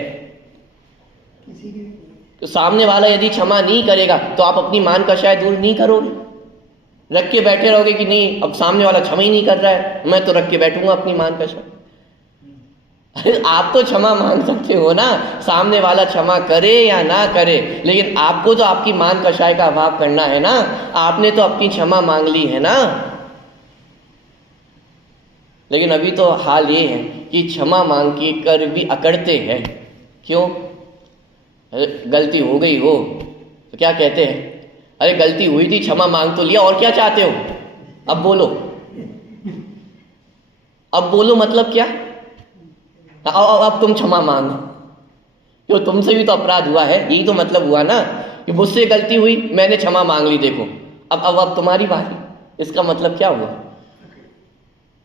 तो सामने वाला यदि क्षमा नहीं करेगा तो आप अपनी मान कषाय दूर नहीं करोगे, रख के बैठे रहोगे कि नहीं अब सामने वाला क्षमा ही नहीं कर रहा है, मैं तो रख के बैठूंगा अपनी मान कषाय। अरे आप तो क्षमा मांग सकते हो ना, सामने वाला क्षमा करे या ना करे, लेकिन आपको तो आपकी मान कषाय का अभाव करना है ना। आपने तो अपनी क्षमा मांग ली है ना। लेकिन अभी तो हाल ये है कि क्षमा मांग के कर भी अकड़ते हैं। क्यों? गलती हो गई हो तो क्या कहते हैं, अरे गलती हुई थी, क्षमा मांग तो लिया, और क्या चाहते हो? अब बोलो मतलब क्या? अब तुम क्षमा मांगो, क्यों? तुमसे भी तो अपराध हुआ है, यही तो मतलब हुआ ना कि मुझसे गलती हुई, मैंने क्षमा मांग ली, देखो अब तुम्हारी बारी। इसका मतलब क्या हुआ?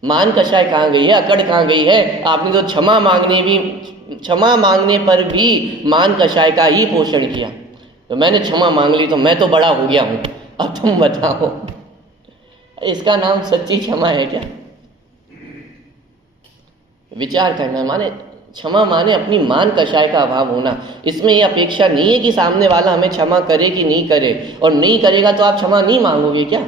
मान कषाय कहाँ गई है? अकड़ कहाँ गई है? आपने तो क्षमा मांगने पर भी मान कषाय का ही पोषण किया। तो मैंने क्षमा मांग ली तो मैं तो बड़ा हो गया हूं, अब तुम बताओ, इसका नाम सच्ची क्षमा है क्या? विचार करना माने क्षमा माने अपनी मान कषाय का अभाव होना। इसमें यह अपेक्षा नहीं है कि सामने वाला हमें क्षमा करे कि नहीं करे, और नहीं करेगा तो आप क्षमा नहीं मांगोगे क्या?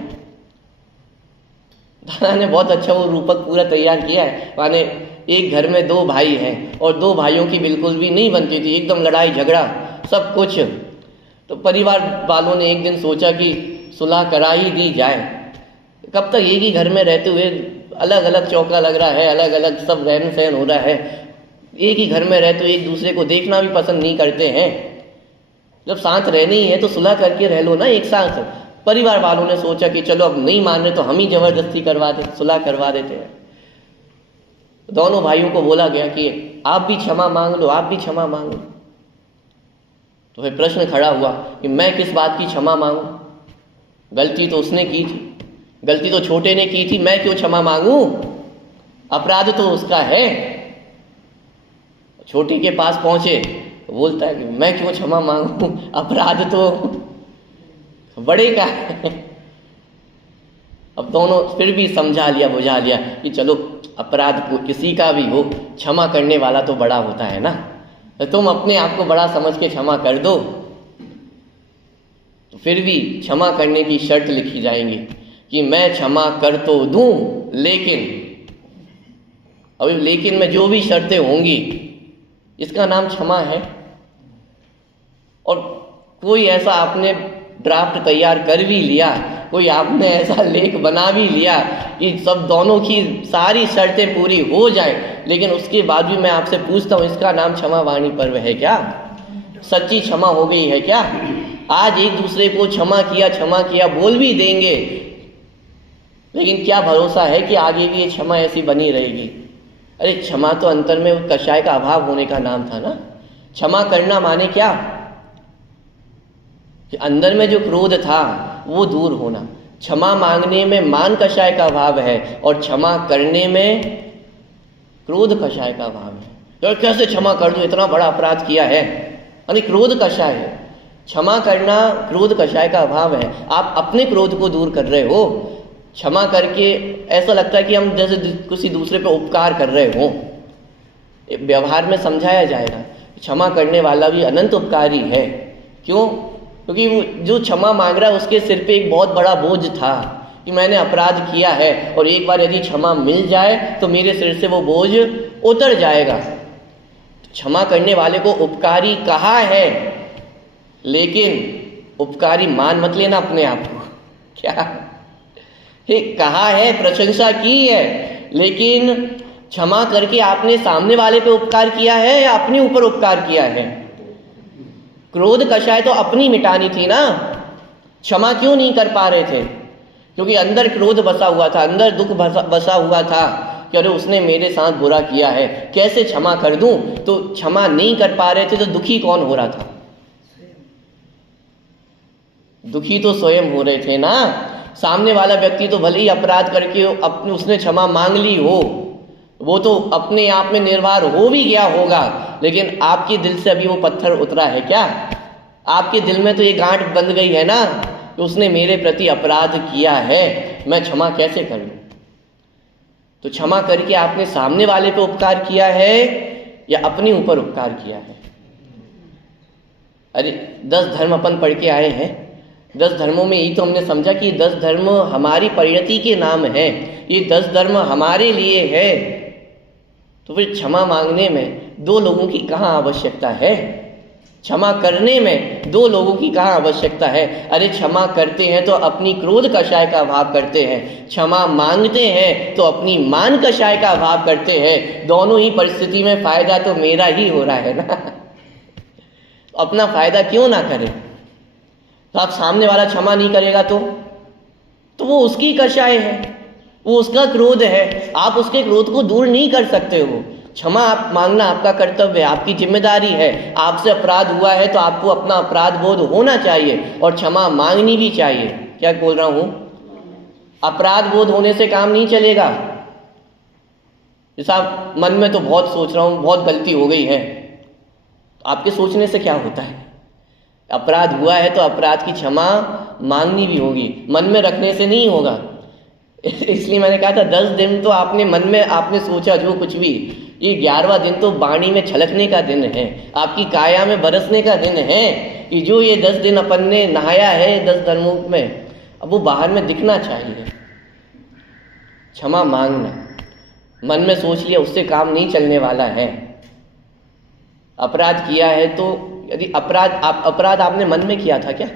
दादा ने बहुत अच्छा वो रूपक पूरा तैयार किया है। माने एक घर में 2 भाई हैं और 2 भाइयों की बिल्कुल भी नहीं बनती थी, एकदम लड़ाई झगड़ा सब कुछ। तो परिवार वालों ने एक दिन सोचा कि सुलह करा ही दी जाए। कब तक एक ही घर में रहते हुए अलग अलग चौका लग रहा है, अलग अलग सब रहन सहन हो रहा है, एक ही घर में रहते हुए एक दूसरे को देखना भी पसंद नहीं करते हैं। जब साथ रहनी ही है तो सुलह करके रह लो ना एक साथ। परिवार वालों ने सोचा कि चलो अब नहीं मान रहे तो हम ही जबरदस्ती करवा दे, सुलह करवा देते हैं। दोनों भाइयों को बोला गया कि आप भी क्षमा मांग लो, आप भी क्षमा मांग लो। तो फिर प्रश्न खड़ा हुआ कि मैं किस बात की क्षमा मांगू? गलती तो उसने की थी, गलती तो छोटे ने की थी, मैं क्यों क्षमा मांगू? अपराध तो उसका है। छोटे के पास पहुंचे तो बोलता है कि मैं क्यों क्षमा मांगू, अपराध तो बड़े का है। अब दोनों फिर भी समझा लिया, बुझा लिया कि चलो अपराध को किसी का भी हो, क्षमा करने वाला तो बड़ा होता है ना, तो तुम अपने आप को बड़ा समझ के क्षमा कर दो। तो फिर भी क्षमा करने की शर्त लिखी जाएंगी कि मैं क्षमा कर तो दूं, लेकिन अभी लेकिन में जो भी शर्तें होंगी इसका नाम क्षमा है। और कोई ऐसा आपने ड्राफ्ट तैयार कर भी लिया, कोई आपने ऐसा लेख बना भी लिया कि सब दोनों की सारी शर्तें पूरी हो जाए, लेकिन उसके बाद भी मैं आपसे पूछता हूँ, इसका नाम क्षमा वाणी पर्व है क्या? सच्ची क्षमा हो गई है क्या? आज एक दूसरे को क्षमा किया बोल भी देंगे, लेकिन क्या भरोसा है कि आगे भी ये क्षमा ऐसी बनी रहेगी? अरे क्षमा तो अंतर में कषाय का अभाव होने का नाम था ना। क्षमा करना माने क्या? कि अंदर में जो क्रोध था वो दूर होना। क्षमा मांगने में मान कषाय का भाव है और क्षमा करने में क्रोध कषाय का भाव है। तो कैसे क्षमा कर दूं, इतना बड़ा अपराध किया है, यानी क्रोध कषाय है। क्षमा करना क्रोध कषाय का भाव है। आप अपने क्रोध को दूर कर रहे हो। क्षमा करके ऐसा लगता है कि हम जैसे किसी दूसरे पे उपकार कर रहे हो। व्यवहार में समझाया जाएगा क्षमा करने वाला भी अनंत उपकारी है। क्यों? क्योंकि वो जो क्षमा मांग रहा है उसके सिर पे एक बहुत बड़ा बोझ था कि मैंने अपराध किया है और एक बार यदि क्षमा मिल जाए तो मेरे सिर से वो बोझ उतर जाएगा। क्षमा करने वाले को उपकारी कहा है, लेकिन उपकारी मान मत लेना अपने आप को। क्या कहा है, प्रशंसा की है, लेकिन क्षमा करके आपने सामने वाले पे उपकार किया है या अपने ऊपर उपकार किया है? क्रोध कषाय तो अपनी मिटानी थी ना। क्षमा क्यों नहीं कर पा रहे थे? क्योंकि अंदर क्रोध बसा हुआ था, अंदर दुख बसा हुआ था कि अरे उसने मेरे साथ बुरा किया है, कैसे क्षमा कर दूं? तो क्षमा नहीं कर पा रहे थे तो दुखी कौन हो रहा था? दुखी तो स्वयं हो रहे थे ना। सामने वाला व्यक्ति तो भले ही अपराध करके अपने उसने क्षमा मांग ली हो, वो तो अपने आप में निर्वार हो भी गया होगा, लेकिन आपके दिल से अभी वो पत्थर उतरा है क्या? आपके दिल में तो ये गांठ बंध गई है ना कि उसने मेरे प्रति अपराध किया है, मैं क्षमा कैसे करूं? तो क्षमा करके आपने सामने वाले पे उपकार किया है या अपने ऊपर उपकार किया है? अरे 10 धर्म अपन पढ़ के आए हैं। 10 धर्मों में यही तो हमने समझा कि 10 धर्म हमारी परिणति के नाम है, ये 10 धर्म हमारे लिए है। तो फिर क्षमा मांगने में 2 लोगों की कहाँ आवश्यकता है? क्षमा करने में 2 लोगों की कहाँ आवश्यकता है? अरे क्षमा करते हैं तो अपनी क्रोध कषाय का भाव करते हैं, क्षमा मांगते हैं तो अपनी मान कषाय का भाव करते हैं। दोनों ही परिस्थिति में फायदा तो मेरा ही हो रहा है ना। अपना फायदा क्यों ना करें? तो आप सामने वाला क्षमा नहीं करेगा तो वो उसकी कषाय है, वो उसका क्रोध है। आप उसके क्रोध को दूर नहीं कर सकते हो। क्षमा आप मांगना आपका कर्तव्य है, आपकी जिम्मेदारी है। आपसे अपराध हुआ है तो आपको अपना अपराध बोध होना चाहिए और क्षमा मांगनी भी चाहिए। क्या बोल रहा हूं? अपराध बोध होने से काम नहीं चलेगा। जैसा मन में तो बहुत सोच रहा हूं, बहुत गलती हो गई है, आपके सोचने से क्या होता है? अपराध हुआ है तो अपराध की क्षमा मांगनी भी होगी, मन में रखने से नहीं होगा। इसलिए मैंने कहा था 10 दिन तो आपने मन में आपने सोचा जो कुछ भी, ये 11वां दिन तो वाणी में छलकने का दिन है, आपकी काया में बरसने का दिन है कि जो ये 10 दिन अपन ने नहाया है 10 धर्मों में, अब वो बाहर में दिखना चाहिए। क्षमा मांगना, मन में सोच लिया उससे काम नहीं चलने वाला है। अपराध किया है तो यदि अपराध आपने मन में किया था क्या?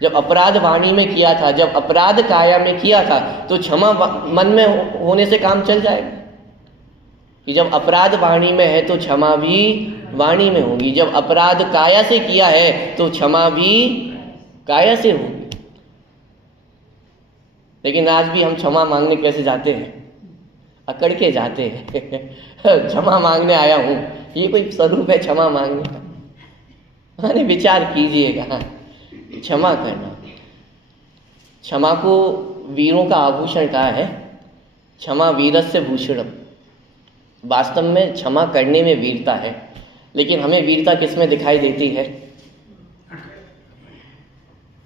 जब अपराध वाणी में किया था, जब अपराध काया में किया था, तो क्षमा मन में होने से काम चल जाएगा। कि जब अपराध वाणी में है तो क्षमा भी वाणी में होगी, जब अपराध काया से किया है तो क्षमा भी काया से होगी। लेकिन आज भी हम क्षमा मांगने कैसे जाते हैं? अकड़ के जाते हैं। क्षमा मांगने आया हूं, ये कोई स्वरूप है क्षमा मांगने का? मैंने विचार कीजिएगा। क्षमा करना, क्षमा को वीरों का आभूषण कहा है। क्षमा वीरस्य भूषणम। वास्तव में क्षमा करने में वीरता है, लेकिन हमें वीरता किस में दिखाई देती है?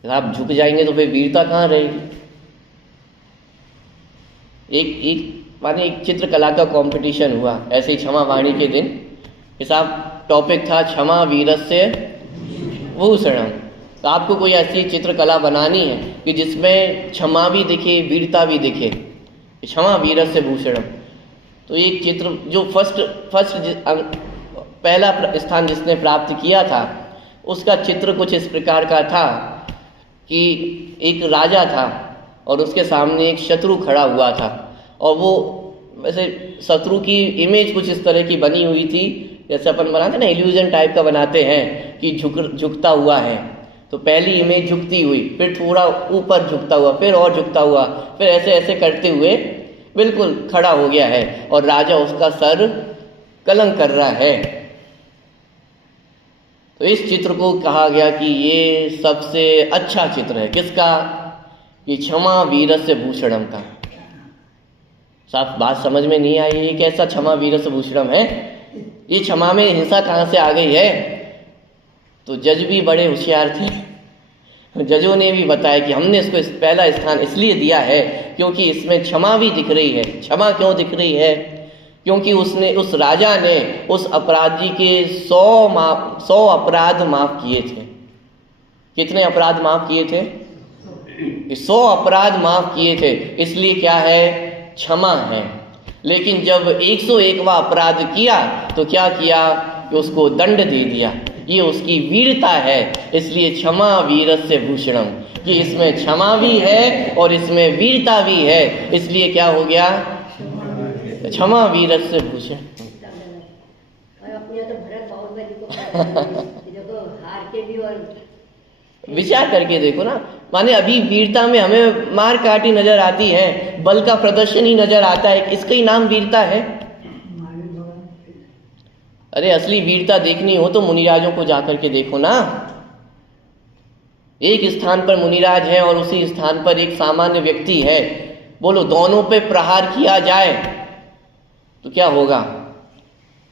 आप झुक जाएंगे तो फिर वीरता कहाँ रहेगी? एक चित्रकला का कंपटीशन हुआ ऐसे ही क्षमा वाणी के दिन। हिसाब टॉपिक था क्षमा वीरस्य भूषणम। तो आपको कोई ऐसी चित्रकला बनानी है कि जिसमें क्षमा भी दिखे, वीरता भी दिखे, क्षमा वीरस्य भूषणम। तो एक चित्र जो पहला स्थान जिसने प्राप्त किया था, उसका चित्र कुछ इस प्रकार का था कि एक राजा था और उसके सामने एक शत्रु खड़ा हुआ था, और वो वैसे शत्रु की इमेज कुछ इस तरह की बनी हुई थी, जैसे अपन बनाते ना इल्यूजन टाइप का बनाते हैं कि झुकता हुआ है। तो पहली इमेज झुकती हुई, फिर थोड़ा ऊपर झुकता हुआ, फिर और झुकता हुआ, फिर ऐसे ऐसे करते हुए बिल्कुल खड़ा हो गया है, और राजा उसका सर कलंक कर रहा है। तो इस चित्र को कहा गया कि ये सबसे अच्छा चित्र है। किसका? कि क्षमा वीरस्य भूषणम का। साफ बात समझ में नहीं आई? ये कैसा क्षमा वीरस्य भूषणम है? ये क्षमा में हिंसा कहाँ से आ गई है? तो जज भी बड़े होशियार थे, जजों ने भी बताया कि हमने इसको पहला स्थान इसलिए दिया है क्योंकि इसमें क्षमा भी दिख रही है। क्षमा क्यों दिख रही है? क्योंकि उस राजा ने उस अपराधी के 100 अपराध माफ किए थे। कितने अपराध माफ किए थे? 100 अपराध माफ किए थे, इसलिए क्या है? क्षमा है। लेकिन जब 101वां अपराध किया तो क्या किया? कि उसको दंड दे दिया। ये उसकी वीरता है, इसलिए क्षमा वीरस्य भूषणम, कि इसमें क्षमा भी है और इसमें वीरता भी है, इसलिए क्या हो गया? क्षमा वीरस्य भूषण। और अपने तो भरत बाहुबली को देखो हार के भी, और विचार करके देखो ना, माने अभी वीरता में हमें मार काटी नजर आती है, बल का प्रदर्शन ही नजर आता है, इसका ही नाम वीरता है। अरे असली वीरता देखनी हो तो मुनिराजों को जाकर के देखो ना। एक स्थान पर मुनिराज है और उसी स्थान पर एक सामान्य व्यक्ति है। बोलो दोनों पे प्रहार किया जाए तो क्या होगा?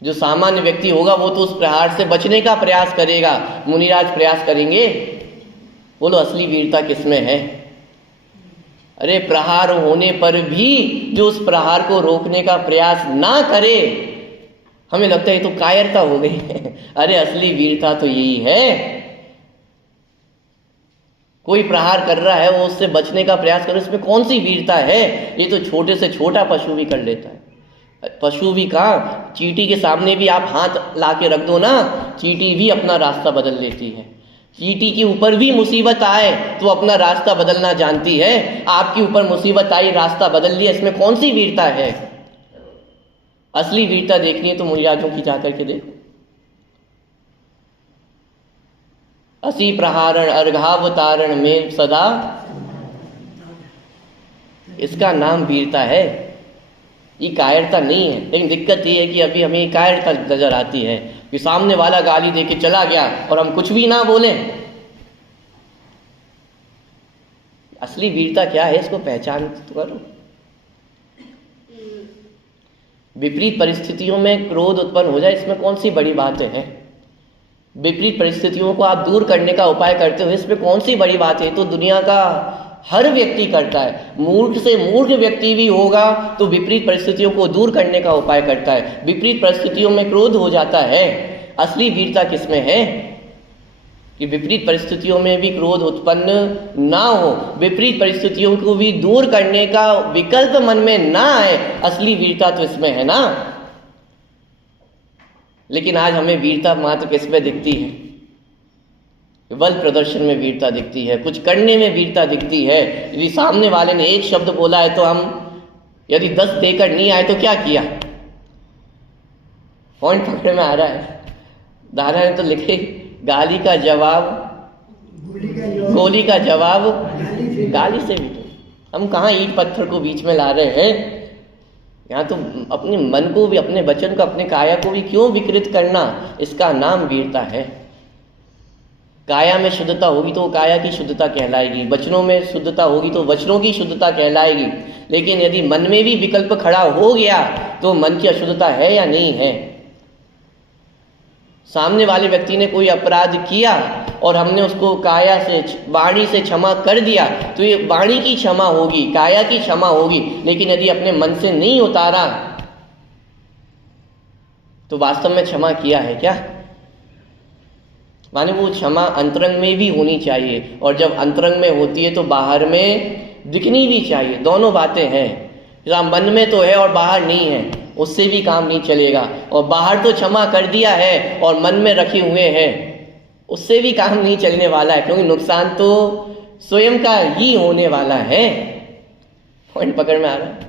जो सामान्य व्यक्ति होगा वो तो उस प्रहार से बचने का प्रयास करेगा, मुनिराज प्रयास करेंगे? बोलो असली वीरता किसमें है? अरे प्रहार होने पर भी जो उस प्रहार को रोकने का प्रयास ना करे, हमें लगता है तो कायरता हो गई है। अरे असली वीरता तो यही है, कोई प्रहार कर रहा है वो उससे बचने का प्रयास करे, इसमें कौन सी वीरता है? ये तो छोटे से छोटा पशु भी कर लेता है। पशु भी कहाँ, चींटी के सामने भी आप हाथ ला के रख दो ना, चींटी भी अपना रास्ता बदल लेती है। चींटी के ऊपर भी मुसीबत आए तो अपना रास्ता बदलना जानती है। आपके ऊपर मुसीबत आई, रास्ता बदल लिया, इसमें कौन सी वीरता है? असली वीरता देखनी है तो मुनिराजों की जाकर के देखो। असी प्रहारण अर्घावतारण में सदा, इसका नाम वीरता है, ये कायरता नहीं है। लेकिन दिक्कत ये है कि अभी हमें कायरता नजर आती है कि सामने वाला गाली दे के चला गया और हम कुछ भी ना बोले। असली वीरता क्या है, इसको पहचान तो करो। विपरीत परिस्थितियों में क्रोध उत्पन्न हो जाए, इसमें कौन सी बड़ी बात है? विपरीत परिस्थितियों को आप दूर करने का उपाय करते हो, इसमें कौन सी बड़ी बात है? तो दुनिया का हर व्यक्ति करता है। मूर्ख से मूर्ख व्यक्ति भी होगा तो विपरीत परिस्थितियों को दूर करने का उपाय करता है। विपरीत परिस्थितियों में क्रोध हो जाता है। असली वीरता किसमें है? कि विपरीत परिस्थितियों में भी क्रोध उत्पन्न ना हो, विपरीत परिस्थितियों को भी दूर करने का विकल्प मन में ना आए। असली वीरता तो इसमें है ना। लेकिन आज हमें वीरता मात्र किस में दिखती है? बल प्रदर्शन में वीरता दिखती है, कुछ करने में वीरता दिखती है। यदि सामने वाले ने एक शब्द बोला है तो हम यदि 10 देकर नहीं आए तो क्या किया? पॉइंट पकड़ में आ रहा है। दादा ने तो लिखे, गाली का जवाब गोली का जवाब गाली से भी। हम कहाँ ईंट पत्थर को बीच में ला रहे हैं? यहाँ तो अपने मन को भी, अपने वचन को, अपने काया को भी क्यों विकृत करना? इसका नाम वीरता है। काया में शुद्धता होगी तो वो काया की शुद्धता कहलाएगी, वचनों में शुद्धता होगी तो वचनों की शुद्धता कहलाएगी। लेकिन यदि मन में भी विकल्प खड़ा हो गया तो मन की अशुद्धता है या नहीं है। सामने वाले व्यक्ति ने कोई अपराध किया और हमने उसको काया से, वाणी से क्षमा कर दिया तो ये वाणी की क्षमा होगी, काया की क्षमा होगी। लेकिन यदि अपने मन से नहीं उतारा तो वास्तव में क्षमा किया है क्या? माने वो क्षमा अंतरंग में भी होनी चाहिए, और जब अंतरंग में होती है तो बाहर में दिखनी भी चाहिए। दोनों बातें हैं, जहाँ मन में तो है और बाहर नहीं है, उससे भी काम नहीं चलेगा। और बाहर तो क्षमा कर दिया है और मन में रखे हुए हैं, उससे भी काम नहीं चलने वाला है, क्योंकि नुकसान तो स्वयं का ही होने वाला है। पॉइंट पकड़ में आ रहा है?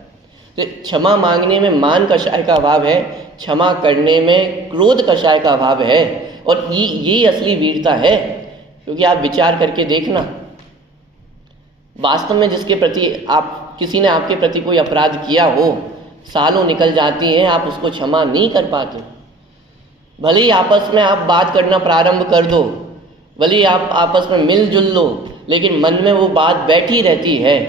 तो क्षमा मांगने में मान कषाय का अभाव है, क्षमा करने में क्रोध कषाय का अभाव है, और ये असली वीरता है। क्योंकि आप विचार करके देखना, वास्तव में जिसके प्रति किसी ने आपके प्रति कोई अपराध किया हो, सालों निकल जाती हैं, आप उसको क्षमा नहीं कर पाते। भले ही आपस में आप बात करना प्रारंभ कर दो, भले ही आप आपस में मिलजुल लो, लेकिन मन में वो बात बैठी रहती है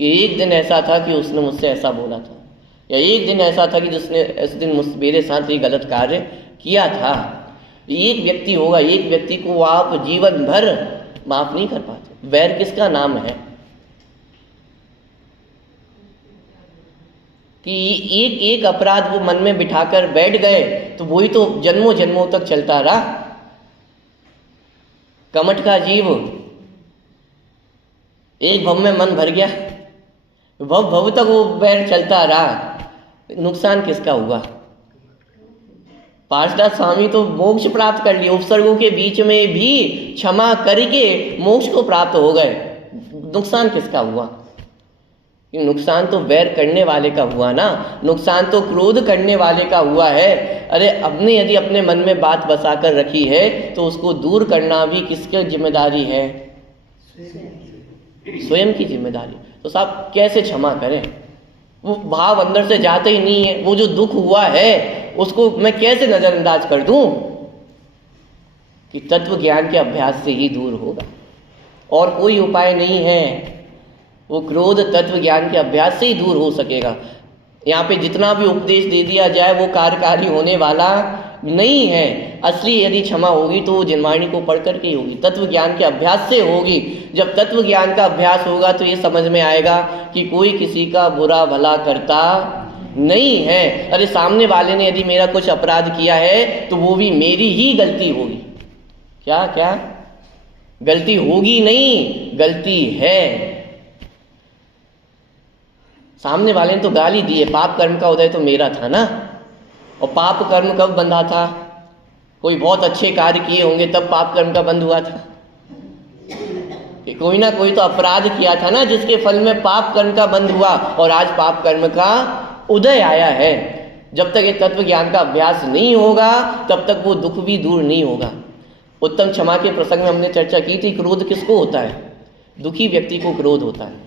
कि एक दिन ऐसा था कि उसने मुझसे ऐसा बोला था, या एक दिन ऐसा था कि जिसने इस दिन मेरे साथ ये गलत कार्य किया था। एक व्यक्ति होगा, एक व्यक्ति को आप जीवन भर माफ नहीं कर पाते। वैर किसका नाम है? कि एक एक अपराध वो मन में बिठाकर बैठ गए तो वही तो जन्मों जन्मों तक चलता रहा। कमठ का जीव, एक भव में मन भर गया, भव भव तक वो बैर चलता रहा, नुकसान किसका हुआ? पार्षद स्वामी तो मोक्ष प्राप्त कर लिया, उपसर्गों के बीच में भी क्षमा करके मोक्ष को प्राप्त हो गए, नुकसान किसका हुआ? नुकसान तो वैर करने वाले का हुआ ना, नुकसान तो क्रोध करने वाले का हुआ है। अरे हमने यदि अपने मन में बात बसा कर रखी है तो उसको दूर करना भी किसकी जिम्मेदारी है? स्वयं की जिम्मेदारी। तो साहब कैसे क्षमा करें? वो भाव अंदर से जाते ही नहीं है। वो जो दुख हुआ है उसको मैं कैसे नजरअंदाज कर दूं? कि तत्व ज्ञान के अभ्यास से ही दूर होगा, और कोई उपाय नहीं है। वो क्रोध तत्व ज्ञान के अभ्यास से ही दूर हो सकेगा। यहाँ पे जितना भी उपदेश दे दिया जाए वो कार्यकारी होने वाला नहीं है। असली यदि क्षमा होगी तो वो जिनवाणी को पढ़ करके ही होगी, तत्व ज्ञान के अभ्यास से होगी। जब तत्व ज्ञान का अभ्यास होगा तो ये समझ में आएगा कि कोई किसी का बुरा भला करता नहीं है। अरे सामने वाले ने यदि मेरा कुछ अपराध किया है तो वो भी मेरी ही गलती होगी। क्या क्या गलती होगी? नहीं, गलती है। सामने वाले ने तो गाली दी है, पाप कर्म का उदय तो मेरा था ना। और पाप कर्म कब बंधा था? कोई बहुत अच्छे कार्य किए होंगे तब पाप कर्म का बंध हुआ था। कि कोई ना कोई तो अपराध किया था ना जिसके फल में पाप कर्म का बंध हुआ, और आज पाप कर्म का उदय आया है। जब तक ये तत्व ज्ञान का अभ्यास नहीं होगा तब तक वो दुख भी दूर नहीं होगा। उत्तम क्षमा के प्रसंग में हमने चर्चा की थी, क्रोध किसको होता है? दुखी व्यक्ति को क्रोध होता है।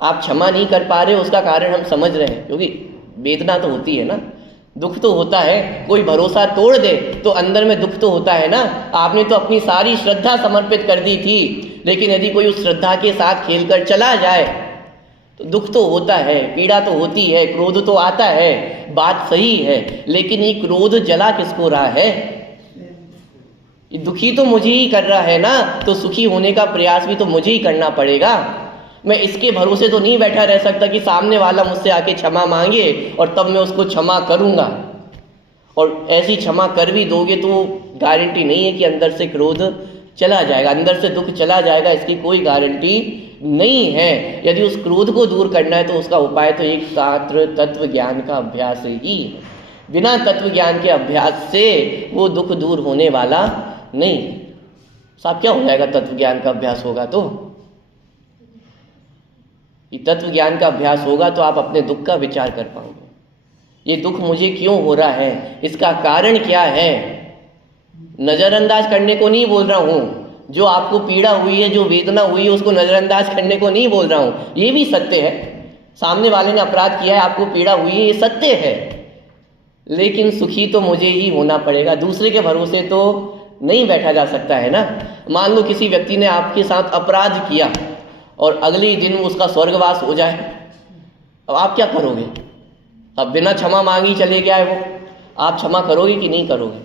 आप क्षमा नहीं कर पा रहे, उसका कारण हम समझ रहे हैं, क्योंकि वेदना तो होती है ना, दुख तो होता है। कोई भरोसा तोड़ दे तो अंदर में दुख तो होता है ना। आपने तो अपनी सारी श्रद्धा समर्पित कर दी थी, लेकिन यदि कोई उस श्रद्धा के साथ खेलकर चला जाए तो दुख तो होता है, पीड़ा तो होती है, क्रोध तो आता है। बात सही है, लेकिन ये क्रोध जला किसको रहा है? ये दुखी तो मुझे ही कर रहा है ना, तो सुखी होने का प्रयास भी तो मुझे ही करना पड़ेगा। मैं इसके भरोसे तो नहीं बैठा रह सकता कि सामने वाला मुझसे आके क्षमा मांगे और तब मैं उसको क्षमा करूंगा। और ऐसी क्षमा कर भी दोगे तो गारंटी नहीं है कि अंदर से क्रोध चला जाएगा, अंदर से दुख चला जाएगा, इसकी कोई गारंटी नहीं है। यदि उस क्रोध को दूर करना है तो उसका उपाय तो एक मात्र तत्व ज्ञान का अभ्यास ही है। बिना तत्व ज्ञान के अभ्यास से वो दुख दूर होने वाला नहीं। साहब क्या हो जाएगा तत्व ज्ञान का अभ्यास होगा तो? तत्व ज्ञान का अभ्यास होगा तो आप अपने दुख का विचार कर पाओगे। ये दुख मुझे क्यों हो रहा है, इसका कारण क्या है? नजरअंदाज करने को नहीं बोल रहा हूं। जो आपको पीड़ा हुई है, जो वेदना हुई है, उसको नजरअंदाज करने को नहीं बोल रहा हूं। ये भी सत्य है, सामने वाले ने अपराध किया है, आपको पीड़ा हुई है, ये सत्य है। लेकिन सुखी तो मुझे ही होना पड़ेगा, दूसरे के भरोसे तो नहीं बैठा जा सकता है ना। मान लो किसी व्यक्ति ने आपके साथ अपराध किया और अगले ही दिन उसका स्वर्गवास हो जाए, अब आप क्या करोगे? अब बिना क्षमा मांगी चले गया है वो, आप क्षमा करोगे कि नहीं करोगे?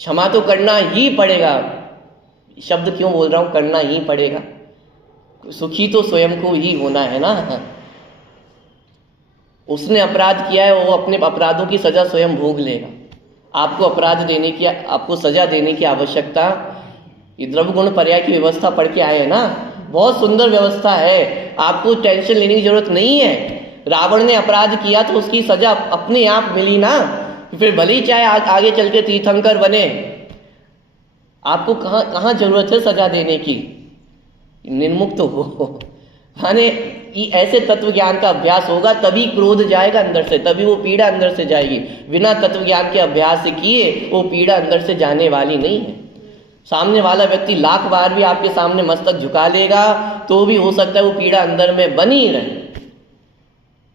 क्षमा तो करना ही पड़ेगा। शब्द क्यों बोल रहा हूं, करना ही पड़ेगा। सुखी तो स्वयं को ही होना है ना। उसने अपराध किया है, वो अपने अपराधों की सजा स्वयं भोग लेगा। आपको आपको सजा देने की आवश्यकता, ये द्रव्य गुण पर्याय की व्यवस्था पढ़ के आए हैं ना, बहुत सुंदर व्यवस्था है, आपको टेंशन लेने की जरूरत नहीं है। रावण ने अपराध किया तो उसकी सजा अपने आप मिली ना, फिर भले ही चाहे आगे चल के तीर्थंकर बने, आपको कहाँ जरूरत है सजा देने की? निर्मुक्त हो। माने ऐसे तत्व ज्ञान का अभ्यास होगा तभी क्रोध जाएगा अंदर से, तभी वो पीड़ा अंदर से जाएगी। बिना तत्व ज्ञान के अभ्यास से किए वो पीड़ा अंदर से जाने वाली नहीं है। सामने वाला व्यक्ति लाख बार भी आपके सामने मस्तक झुका लेगा तो भी हो सकता है वो पीड़ा अंदर में बनी रहे,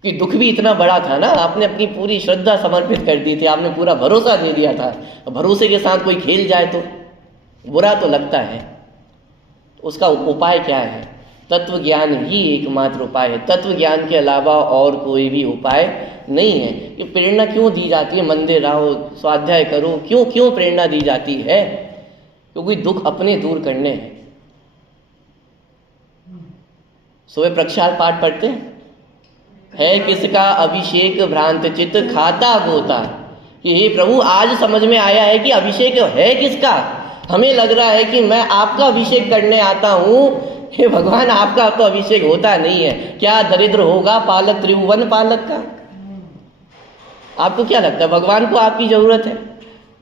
कि दुख भी इतना बड़ा था ना, आपने अपनी पूरी श्रद्धा समर्पित कर दी थी, आपने पूरा भरोसा दे दिया था। भरोसे के साथ कोई खेल जाए तो बुरा तो लगता है। उसका उपाय क्या है? तत्व ज्ञान ही एकमात्र उपाय है। तत्व ज्ञान के अलावा और कोई भी उपाय नहीं है। ये प्रेरणा क्यों दी जाती है? मंदिर आओ, स्वाध्याय करो, क्यों प्रेरणा दी जाती है? क्योंकि दुख अपने दूर करने हैं। सुबह प्रक्षाल पाठ पढ़ते हैं, है किसका अभिषेक भ्रांत चित्त खाता गोता, कि हे प्रभु आज समझ में आया है कि अभिषेक है किसका। हमें लग रहा है कि मैं आपका अभिषेक करने आता हूं, हे भगवान आपका तो अभिषेक होता नहीं है। क्या दरिद्र होगा पालक त्रिभुवन पालक का? आपको क्या लगता है भगवान को आपकी जरूरत है?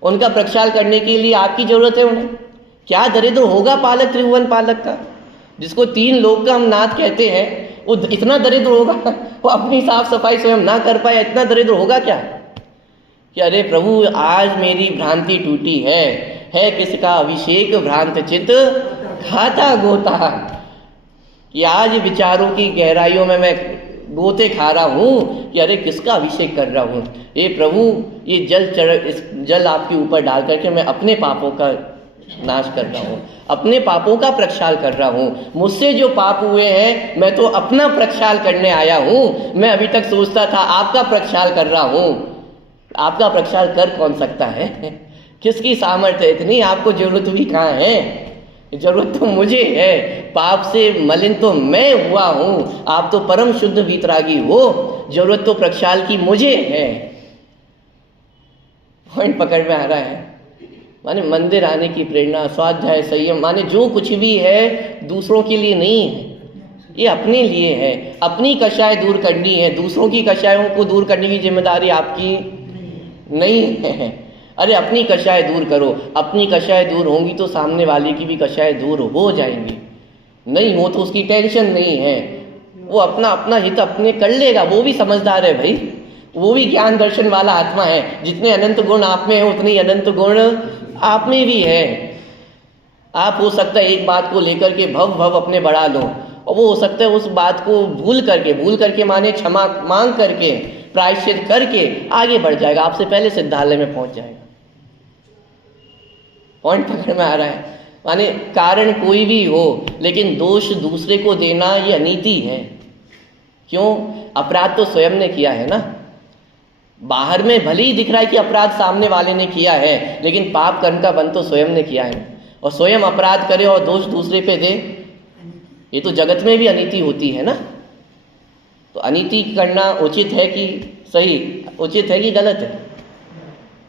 उनका प्रक्षाल करने के लिए आपकी जरूरत है उन्हें? क्या दरिद्र होगा पालक त्रिभुवन पालक का? जिसको 3 लोक का हम नाथ कहते हैं, वो इतना दरिद्र होगा वो अपनी साफ सफाई स्वयं ना कर पाए, इतना दरिद्र होगा क्या कि अरे प्रभु आज मेरी भ्रांति टूटी है किसका अभिषेक भ्रांत चित्त खाता गोता, कि आज विचारों की गहराइयों में मैं गोते खा रहा हूँ कि अरे किसका अभिषेक कर रहा हूँ। ये प्रभु ये इस जल आपके ऊपर डाल करके मैं अपने पापों का नाश कर रहा हूँ, अपने पापों का प्रक्षाल कर रहा हूँ। मुझसे जो पाप हुए हैं मैं तो अपना प्रक्षाल करने आया हूँ। मैं अभी तक सोचता था आपका प्रक्षाल कर रहा हूँ। आपका प्रक्षाल कर कौन सकता है? किसकी सामर्थ्य इतनी? आपको जरूरत भी कहाँ है? जरूरत तो मुझे है। पाप से मलिन तो मैं हुआ हूँ, आप तो परम शुद्ध वीतरागी हो। जरूरत तो प्रक्षाल की मुझे है। पॉइंट पकड़ में आ रहा है? माने मंदिर आने की प्रेरणा, स्वाध्याय, संयम, माने जो कुछ भी है दूसरों के लिए नहीं है, ये अपने लिए है। अपनी कषाय दूर करनी है, दूसरों की कषायों को दूर करने की जिम्मेदारी आपकी नहीं है। अरे अपनी कषाय दूर करो। अपनी कषाय दूर होंगी तो सामने वाले की भी कषाय दूर हो जाएंगी। नहीं हो तो उसकी टेंशन नहीं है, वो अपना हित अपने कर लेगा। वो भी समझदार है भाई, वो भी ज्ञान दर्शन वाला आत्मा है। जितने अनंत गुण आप में है उतने अनंत गुण आप में भी है। आप हो सकता है एक बात को लेकर के भव अपने बढ़ा लो, और वो हो सकता है उस बात को भूल करके माने क्षमा मांग करके प्रायश्चित करके आगे बढ़ जाएगा, आपसे पहले सिद्धालय में पहुंच जाएगा। पॉइंट पकड़ में आ रहा है? माने कारण कोई भी हो लेकिन दोष दूसरे को देना ये अनीति है। क्यों? अपराध तो स्वयं ने किया है ना। बाहर में भले ही दिख रहा है कि अपराध सामने वाले ने किया है, लेकिन पाप कर्म का बंध तो स्वयं ने किया है। और स्वयं अपराध करे और दोष दूसरे पे दे, ये तो जगत में भी अनीति होती है ना। तो अनीति करना उचित है कि सही? उचित है कि गलत है?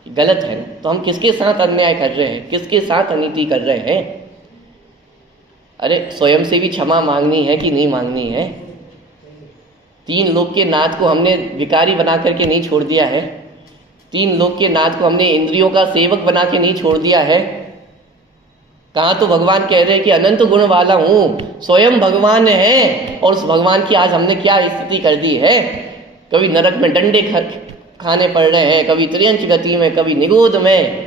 गलत है। तो हम किसके साथ अन्याय कर रहे हैं, किसके साथ अनीति कर रहे हैं? अरे स्वयं से भी क्षमा मांगनी है कि नहीं मांगनी है? 3 लोक के नाथ को हमने विकारी बना करके नहीं छोड़ दिया है। 3 लोक के नाथ को हमने इंद्रियों का सेवक बना के नहीं छोड़ दिया है। कहाँ तो भगवान कह रहे हैं कि अनंत गुण वाला हूँ, स्वयं भगवान है। और उस भगवान की आज हमने क्या स्थिति कर दी है? कभी नरक में डंडे खाने पड़ रहे हैं, कभी त्रियंच गति में, कभी निगोद में।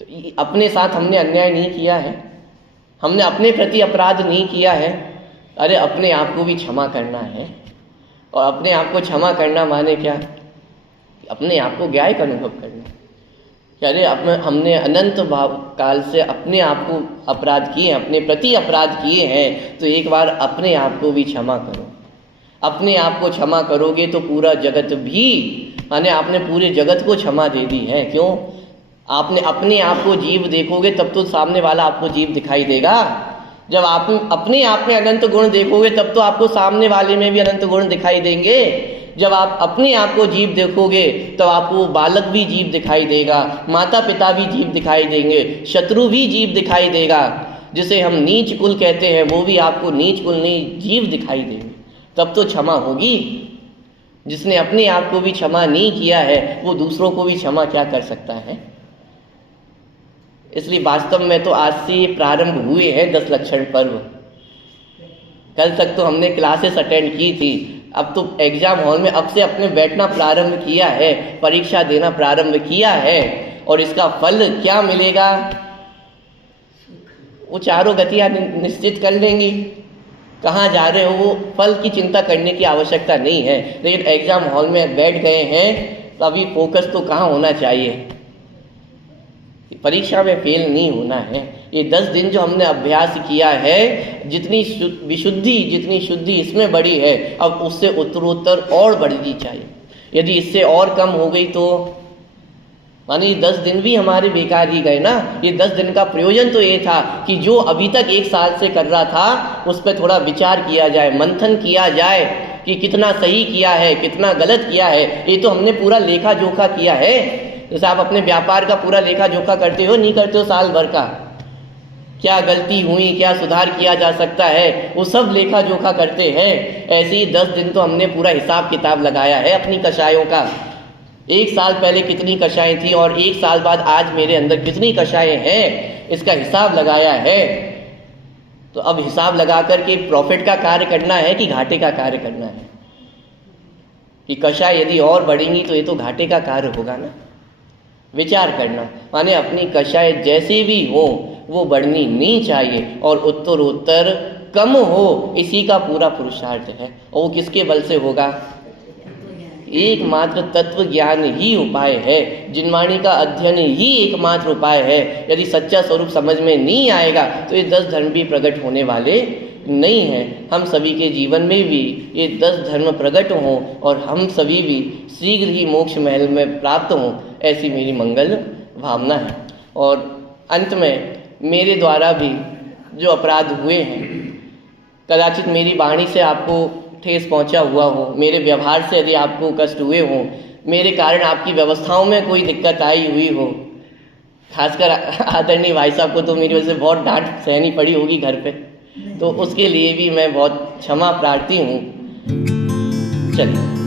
तो अपने साथ हमने अन्याय नहीं किया है, हमने अपने प्रति अपराध नहीं किया है। अरे अपने आप को भी क्षमा करना है। और अपने आप को क्षमा करना माने क्या? अपने आप को ज्ञायक अनुभव करना, कि अरे हमने अनंत भाव काल से अपने आप को अपराध किए, अपने प्रति अपराध किए हैं, तो एक बार अपने आप को भी क्षमा करो। अपने आप को क्षमा करोगे तो पूरा जगत भी, माने आपने पूरे जगत को क्षमा दे दी है। क्यों? आपने अपने आप को जीव देखोगे तब तो सामने वाला आपको जीव दिखाई देगा। जब आप अपने आप में अनंत गुण देखोगे तब तो आपको सामने वाले में भी अनंत गुण दिखाई देंगे। जब आप अपने आप को जीव देखोगे तब आपको बालक भी जीव दिखाई देगा, माता पिता भी जीव दिखाई देंगे, शत्रु भी जीव दिखाई देगा, जिसे हम नीच कुल कहते हैं वो भी आपको नीच कुल नहीं जीव दिखाई देंगे। तब तो क्षमा होगी। जिसने अपने आप को भी क्षमा नहीं किया है वो दूसरों को भी क्षमा क्या कर सकता है। इसलिए वास्तव में तो आज से प्रारंभ हुए हैं 10 लक्षण पर्व। कल तक तो हमने क्लासेस अटेंड की थी, अब तो एग्जाम हॉल में अब से अपने बैठना प्रारंभ किया है, परीक्षा देना प्रारंभ किया है। और इसका फल क्या मिलेगा वो चारों गतियाँ निश्चित कर लेंगी। कहाँ जा रहे हो वो फल की चिंता करने की आवश्यकता नहीं है। लेकिन एग्जाम हॉल में बैठ गए हैं तो अभी फोकस तो कहाँ होना चाहिए, परीक्षा में फेल नहीं होना है। ये 10 दिन जो हमने अभ्यास किया है, जितनी विशुद्धि जितनी शुद्धि इसमें बढ़ी है, अब उससे उत्तरोत्तर और बढ़नी चाहिए। यदि इससे और कम हो गई तो माने ये 10 दिन भी हमारे बेकार ही गए ना। ये 10 दिन का प्रयोजन तो ये था कि जो अभी तक 1 साल से कर रहा था उस पर थोड़ा विचार किया जाए, मंथन किया जाए कि कितना सही किया है, कितना गलत किया है। ये तो हमने पूरा लेखा जोखा किया है। जैसे आप अपने व्यापार का पूरा लेखा जोखा करते हो, नहीं करते हो साल भर का, क्या गलती हुई, क्या सुधार किया जा सकता है, वो सब लेखा जोखा करते हैं। ऐसे ही 10 दिन तो हमने पूरा हिसाब किताब लगाया है अपनी कषायों का। 1 साल पहले कितनी कषाएं थी और 1 साल बाद आज मेरे अंदर कितनी कषाएं हैं, इसका हिसाब लगाया है। तो अब हिसाब लगा करके प्रॉफिट का कार्य करना है कि घाटे का कार्य करना है। कि कषाय यदि और बढ़ेंगी तो ये तो घाटे का कार्य होगा ना। विचार करना, माने अपनी कषाय जैसे भी हो वो बढ़नी नहीं चाहिए और उत्तरोत्तर कम हो, इसी का पूरा पुरुषार्थ है। और वो किसके बल से होगा? एकमात्र तत्व ज्ञान ही उपाय है। जिनवाणी का अध्ययन ही एकमात्र उपाय है। यदि सच्चा स्वरूप समझ में नहीं आएगा तो ये 10 धर्म भी प्रकट होने वाले नहीं है। हम सभी के जीवन में भी ये 10 धर्म प्रकट हों और हम सभी भी शीघ्र ही मोक्ष महल में प्राप्त हों, ऐसी मेरी मंगल भावना है। और अंत में मेरे द्वारा भी जो अपराध हुए हैं, कदाचित मेरी वाणी से आपको ठेस पहुंचा हुआ हो, मेरे व्यवहार से यदि आपको कष्ट हुए हों, मेरे कारण आपकी व्यवस्थाओं में कोई दिक्कत आई हुई हो, खासकर आदरणीय भाई साहब को तो मेरी वजह से बहुत डांट सहनी पड़ी होगी घर पे, तो उसके लिए भी मैं बहुत क्षमा प्रार्थी हूँ। चलिए।